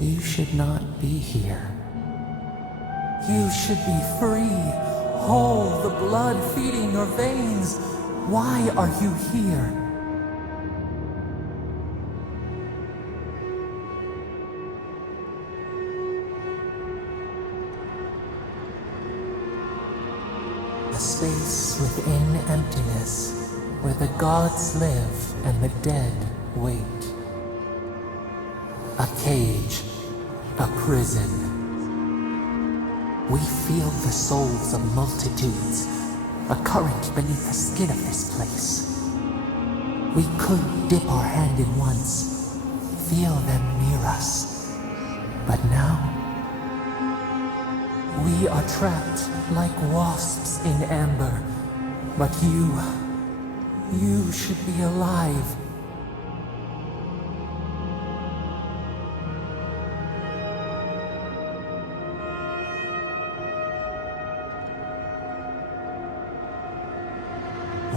You should not be here. You should be free, whole, the blood feeding your veins. Why are you here? A space within emptiness, where the gods live and the dead wait. A cage, a prison. We feel the souls of multitudes, a current beneath the skin of this place. We could dip our hand in once, feel them near us. But now, we are trapped like wasps in amber. But you should be alive.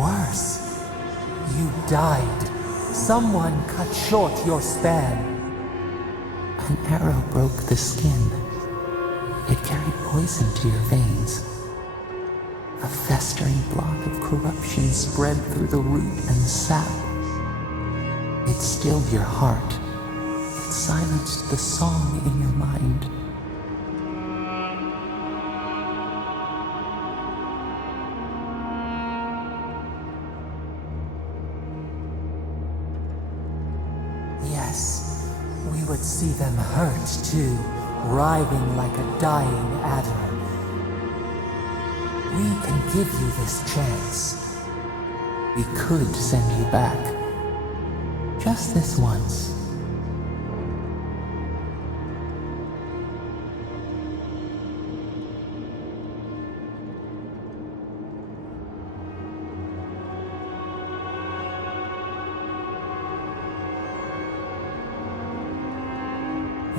Worse, you died. Someone cut short your span. An arrow broke the skin. It carried poison to your veins. A festering block of corruption spread through the root and sap. It stilled your heart. It silenced the song in your mind. Yes, we would see them hurt too, writhing like a dying adder. We can give you this chance. We could send you back. Just this once.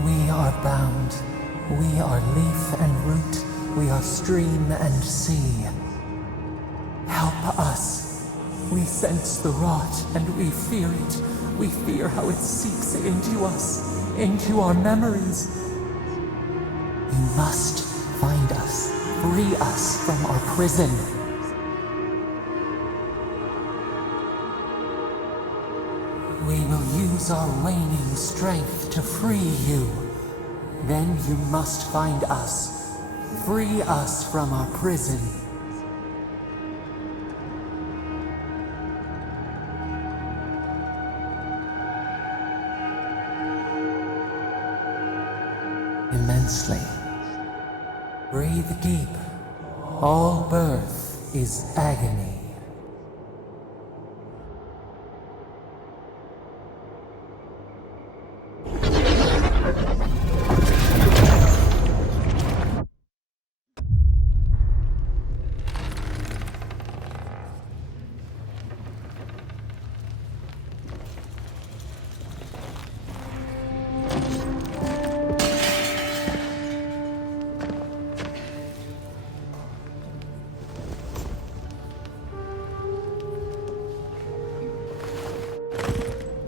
We are bound. We are leaf and root. We are stream and sea. Help us. We sense the rot and we fear it. We fear how it seeps into us, into our memories. You must find us, free us from our prison. We will use our waning strength to free you. Then you must find us. Free us from our prison. Immensely. Breathe deep. All birth is agony.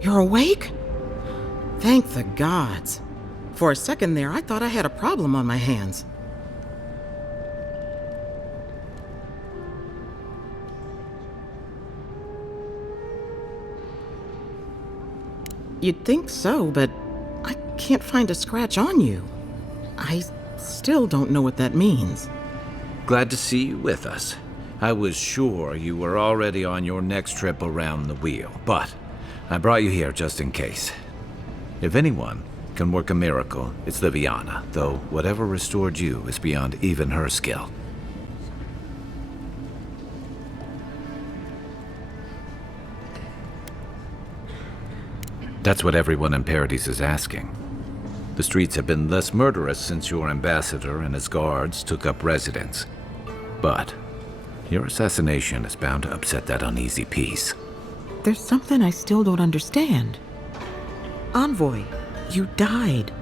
You're awake? Thank the gods. For a second there, I thought I had a problem on my hands. You'd think so, but I can't find a scratch on you. I still don't know what that means. Glad to see you with us. I was sure you were already on your next trip around the wheel, but I brought you here just in case. If anyone can work a miracle, it's Liviana, though whatever restored you is beyond even her skill. That's what everyone in Paradise is asking. The streets have been less murderous since your ambassador and his guards took up residence. But your assassination is bound to upset that uneasy peace. There's something I still don't understand. Envoy, you died.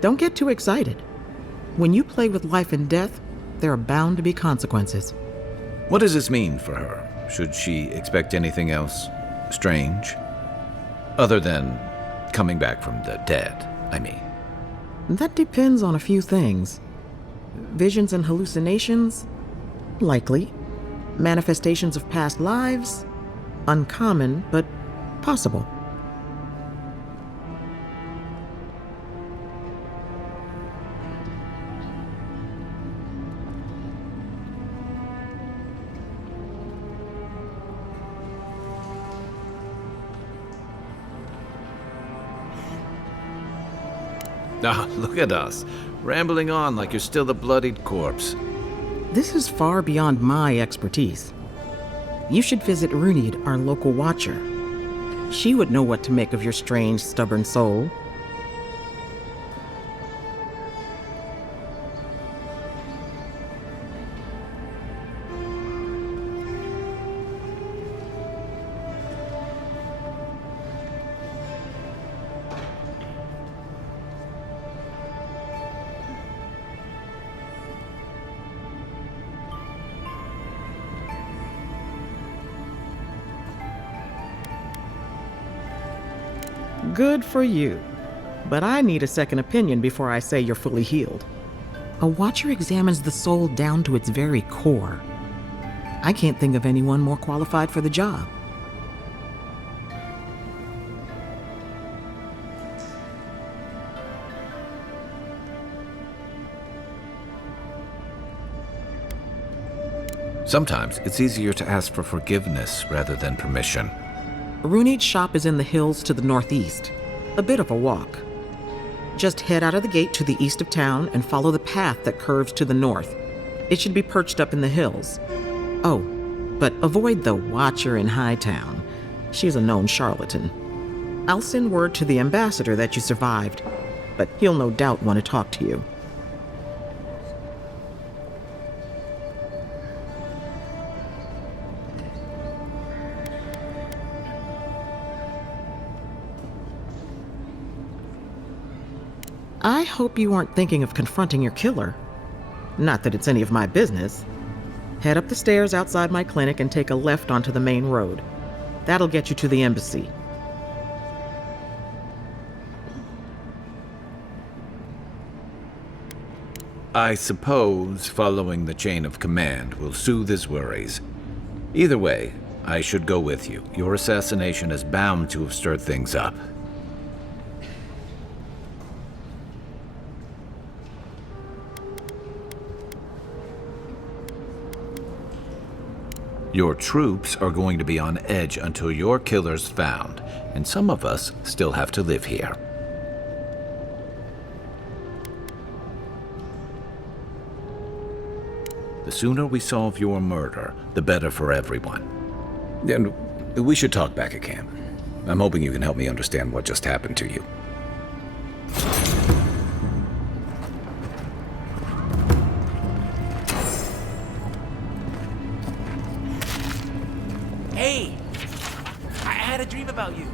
Don't get too excited. When you play with life and death, there are bound to be consequences. What does this mean for her? Should she expect anything else strange? Other than coming back from the dead, I mean. That depends on a few things. Visions and hallucinations? Likely. Manifestations of past lives? Uncommon, but possible. Ah, look at us, rambling on like you're still the bloodied corpse. This is far beyond my expertise. You should visit Runid, our local watcher. She would know what to make of your strange, stubborn soul. Good for you. But I need a second opinion before I say you're fully healed. A Watcher examines the soul down to its very core. I can't think of anyone more qualified for the job. Sometimes it's easier to ask for forgiveness rather than permission. Runid's shop is in the hills to the northeast. A bit of a walk. Just head out of the gate to the east of town and follow the path that curves to the north. It should be perched up in the hills. Oh, but avoid the Watcher in Hightown. She's a known charlatan. I'll send word to the ambassador that you survived, but he'll no doubt want to talk to you. I hope you aren't thinking of confronting your killer. Not that it's any of my business. Head up the stairs outside my clinic and take a left onto the main road. That'll get you to the embassy. I suppose following the chain of command will soothe his worries. Either way, I should go with you. Your assassination is bound to have stirred things up. Your troops are going to be on edge until your killer's found, and some of us still have to live here. The sooner we solve your murder, the better for everyone. And we should talk back at camp. I'm hoping you can help me understand what just happened to you. Hey! I had a dream about you.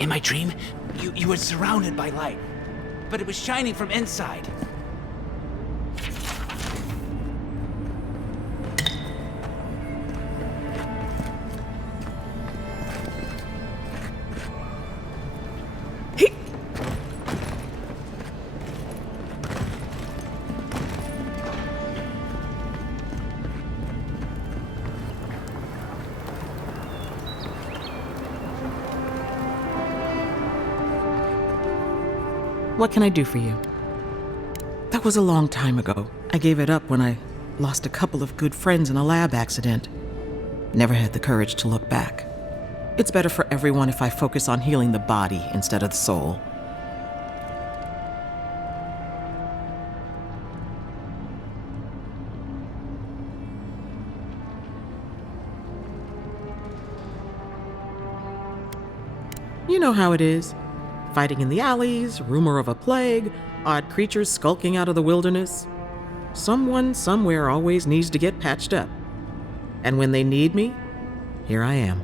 In my dream, you were surrounded by light, but it was shining from inside. What can I do for you? That was a long time ago. I gave it up when I lost a couple of good friends in a lab accident. Never had the courage to look back. It's better for everyone if I focus on healing the body instead of the soul. You know how it is. Fighting in the alleys, rumor of a plague, odd creatures skulking out of the wilderness. Someone somewhere always needs to get patched up. And when they need me, here I am.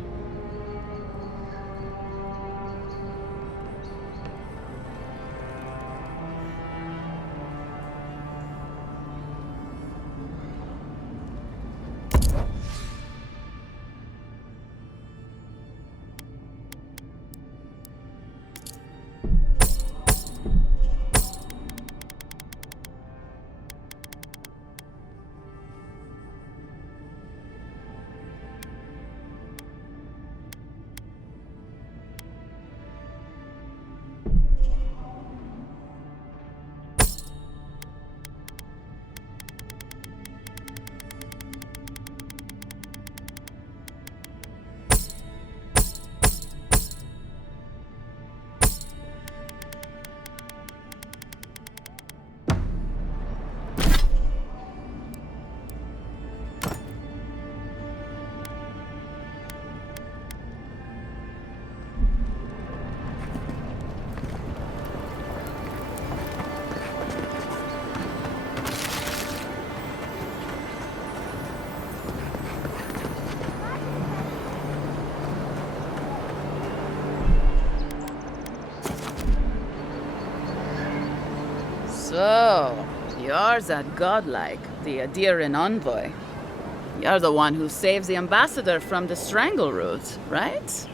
So, yours are godlike, the Adiran envoy. You're the one who saves the ambassador from the strangle root, right?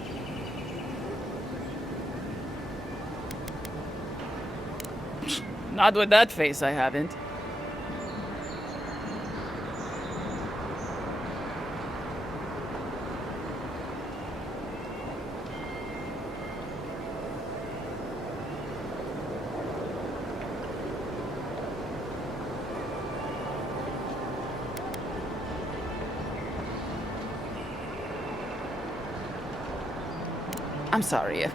Not with that face, I haven't. I'm sorry.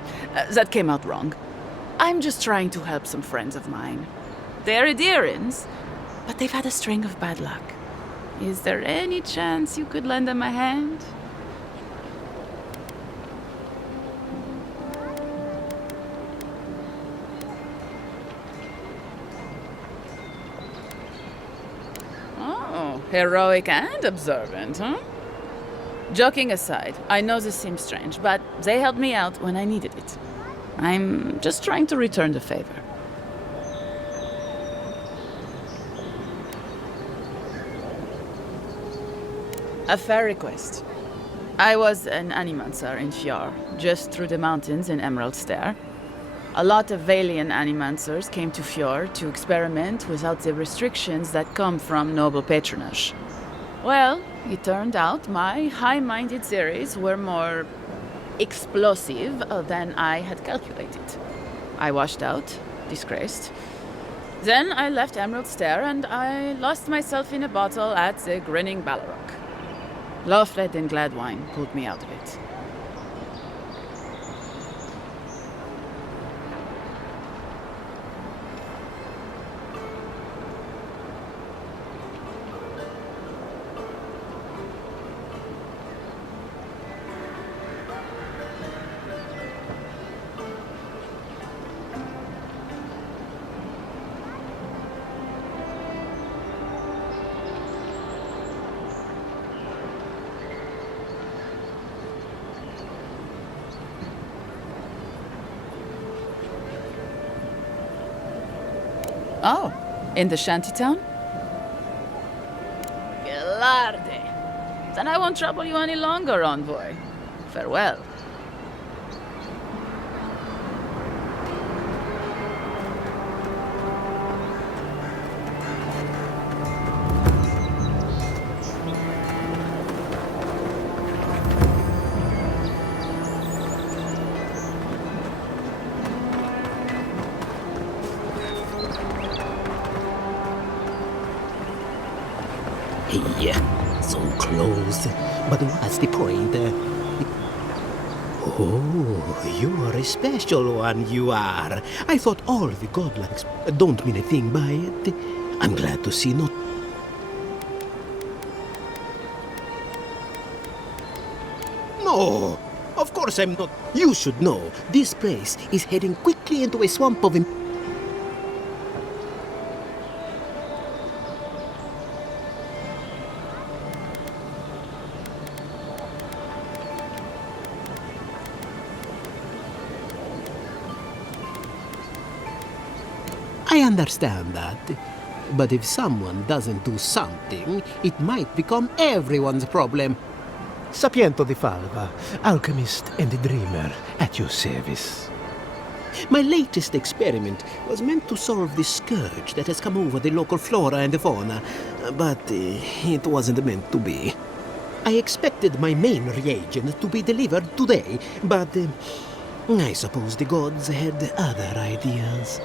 That came out wrong. I'm just trying to help some friends of mine. They're Edirans, but they've had a string of bad luck. Is there any chance you could lend them a hand? Oh, heroic and observant, huh? Joking aside, I know this seems strange, but they helped me out when I needed it. I'm just trying to return the favor. A fair request. I was an animancer in Fjord, just through the mountains in Emerald Stair. A lot of Valian animancers came to Fjord to experiment without the restrictions that come from noble patronage. Well, it turned out my high-minded theories were more explosive than I had calculated. I washed out, disgraced. Then I left Emerald Stair and I lost myself in a bottle at the Grinning Balrog. Lofred and Gladwine pulled me out of it. Oh, in the shantytown? Gelarde. Then I won't trouble you any longer, envoy. Farewell. Hey, so close. But what's the point? Oh, you are a special one, you are. I thought all the godlings don't mean a thing by it. I'm glad to see not. No, of course I'm not. You should know, this place is heading quickly into a swamp of... I understand that. But if someone doesn't do something, it might become everyone's problem. Sapiento di Falva, alchemist and dreamer, at your service. My latest experiment was meant to solve the scourge that has come over the local flora and fauna, but it wasn't meant to be. I expected my main reagent to be delivered today, but I suppose the gods had other ideas.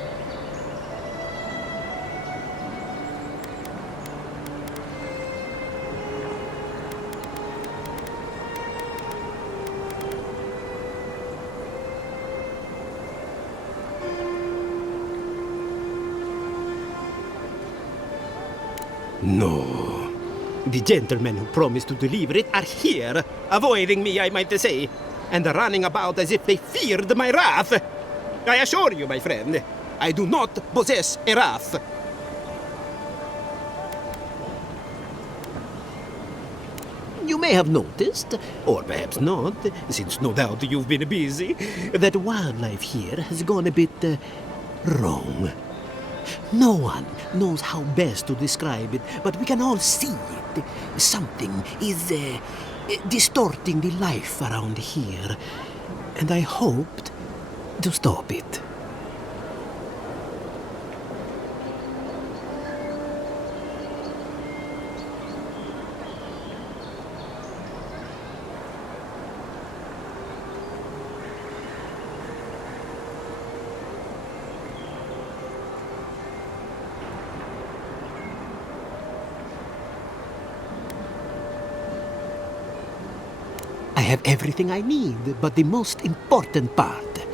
No. The gentlemen who promised to deliver it are here, avoiding me, I might say, and running about as if they feared my wrath. I assure you, my friend, I do not possess a wrath. You may have noticed, or perhaps not, since no doubt you've been busy, that wildlife here has gone a bit wrong. No one knows how best to describe it, but we can all see it. Something is distorting the life around here, and I hoped to stop it. I have everything I need, but the most important part,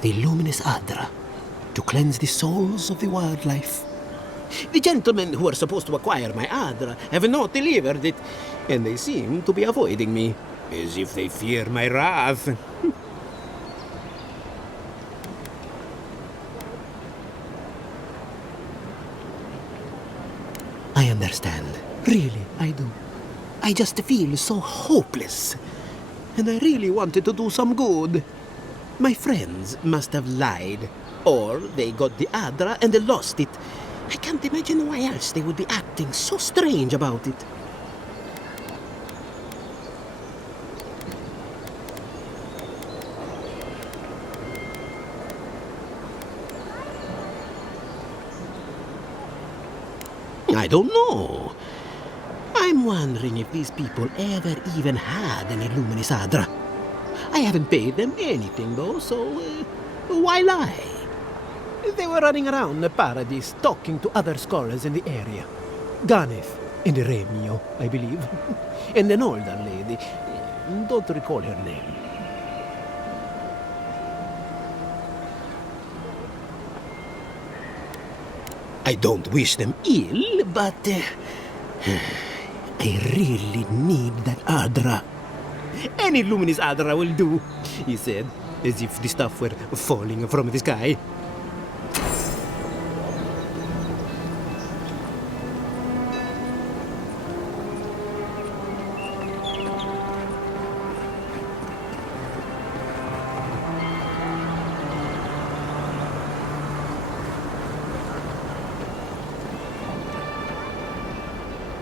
the luminous Adra, to cleanse the souls of the wildlife. The gentlemen who are supposed to acquire my Adra have not delivered it, and they seem to be avoiding me, as if they fear my wrath. I understand. Really, I do. I just feel so hopeless. And I really wanted to do some good. My friends must have lied. Or they got the Adra and they lost it. I can't imagine why else they would be acting so strange about it. I don't know. I'm wondering if these people ever even had any luminous Adra. I haven't paid them anything, though, so why lie? They were running around the paradise talking to other scholars in the area. Ganeth and Remio, I believe. And an older lady. Don't recall her name. I don't wish them ill, but I really need that Adra. Any luminous Adra will do, he said, as if the stuff were falling from the sky.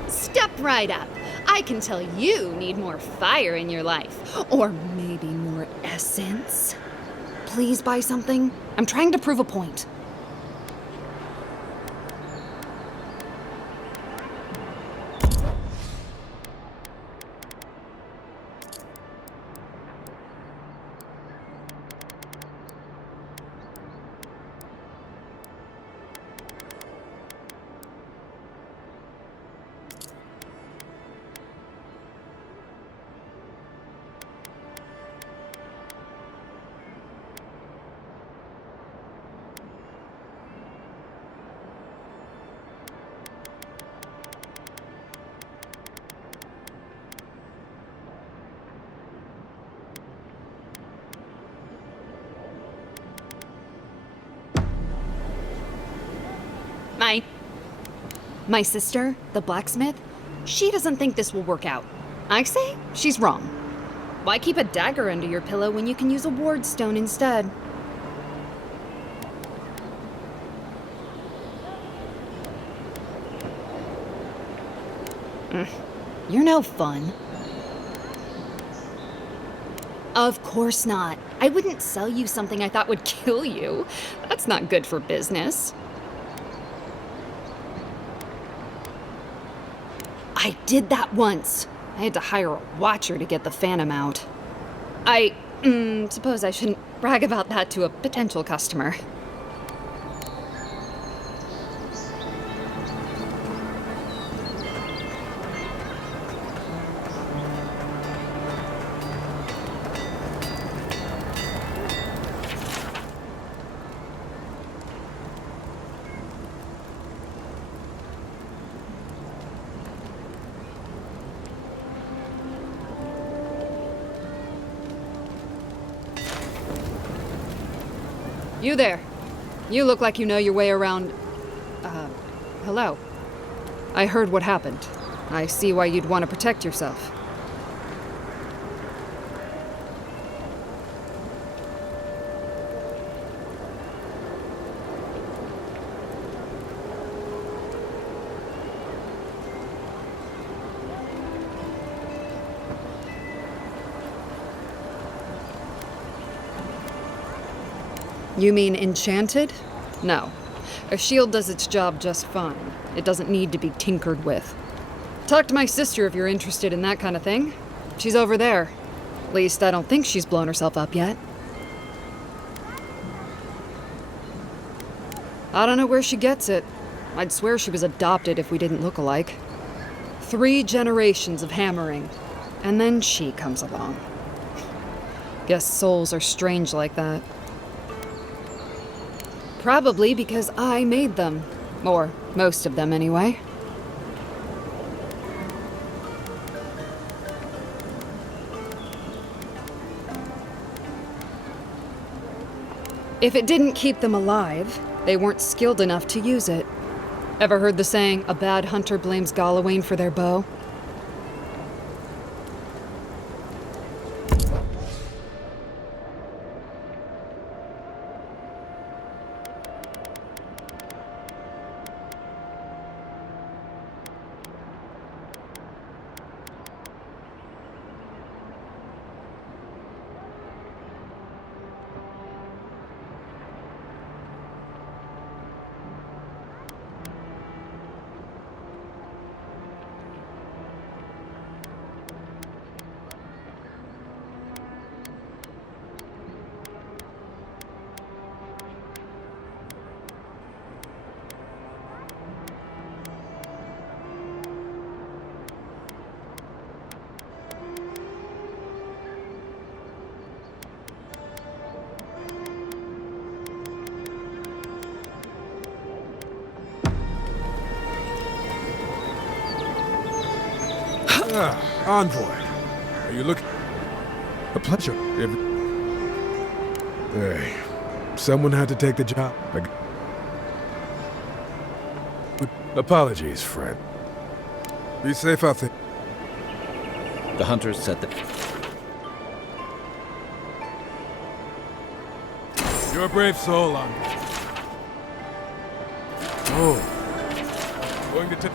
Step right up. I can tell you need more fire in your life. Or maybe more essence. Please buy something. I'm trying to prove a point. My sister, the blacksmith, she doesn't think this will work out. I say she's wrong. Why keep a dagger under your pillow when you can use a ward stone instead? You're no fun. Of course not. I wouldn't sell you something I thought would kill you. That's not good for business. I did that once. I had to hire a watcher to get the phantom out. I suppose I shouldn't brag about that to a potential customer. You there. You look like you know your way around... hello. I heard what happened. I see why you'd want to protect yourself. You mean enchanted? No. A shield does its job just fine. It doesn't need to be tinkered with. Talk to my sister if you're interested in that kind of thing. She's over there. At least I don't think she's blown herself up yet. I don't know where she gets it. I'd swear she was adopted if we didn't look alike. 3 generations of hammering, and then she comes along. Guess souls are strange like that. Probably because I made them. Or most of them, anyway. If it didn't keep them alive, they weren't skilled enough to use it. Ever heard the saying, a bad hunter blames Galawain for their bow? Envoy. Are you looking? A pleasure. Hey, someone had to take the job. Apologies, friend. Be safe out there. The hunters said that. You're a brave soul, Envoy. Oh. Going to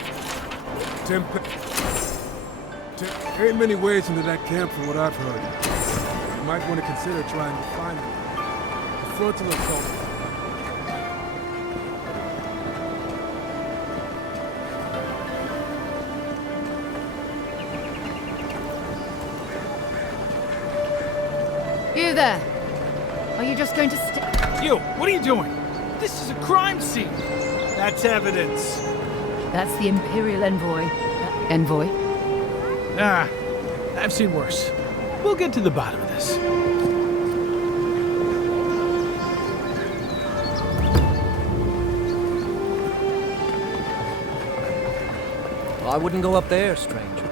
ain't many ways into that camp from what I've heard. You might want to consider trying to find them. The frontal assault. You there! Are you just going to You! What are you doing? This is a crime scene! That's evidence. That's the Imperial Envoy. Envoy? Ah, I've seen worse. We'll get to the bottom of this. I wouldn't go up there, stranger.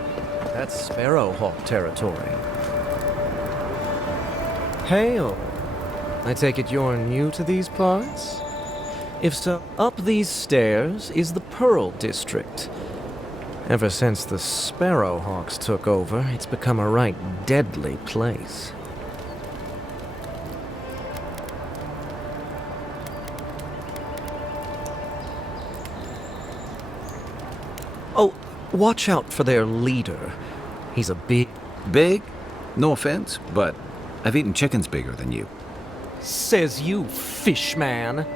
That's Sparrowhawk territory. Hail. I take it you're new to these parts? If so, up these stairs is the Pearl District. Ever since the Sparrowhawks took over, it's become a right deadly place. Oh, watch out for their leader. He's a big... Big? No offense, but I've eaten chickens bigger than you. Says you, fish man.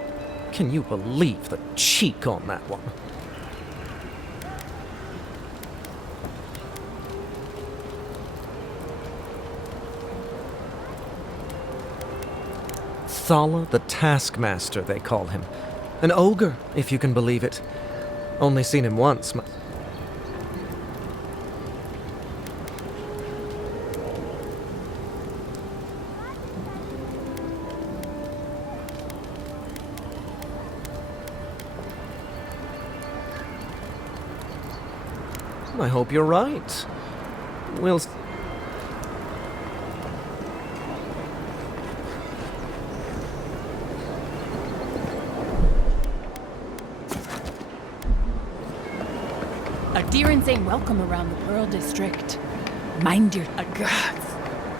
Can you believe the cheek on that one? Thala the Taskmaster, they call him. An ogre, if you can believe it. Only seen him once. I hope you're right. We'll... Adherents ain't welcome around the Pearl District. Mind your... God.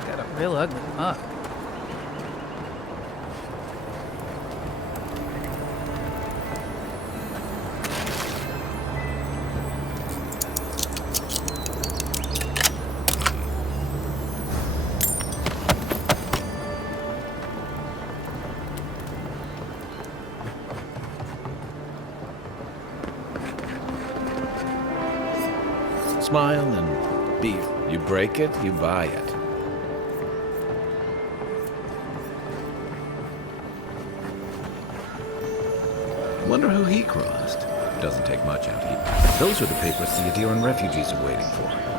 Got a real ugly mug. Smile and be. You break it, you buy it. Wonder who he crossed. Doesn't take much out here. Those are the papers the Adiran refugees are waiting for.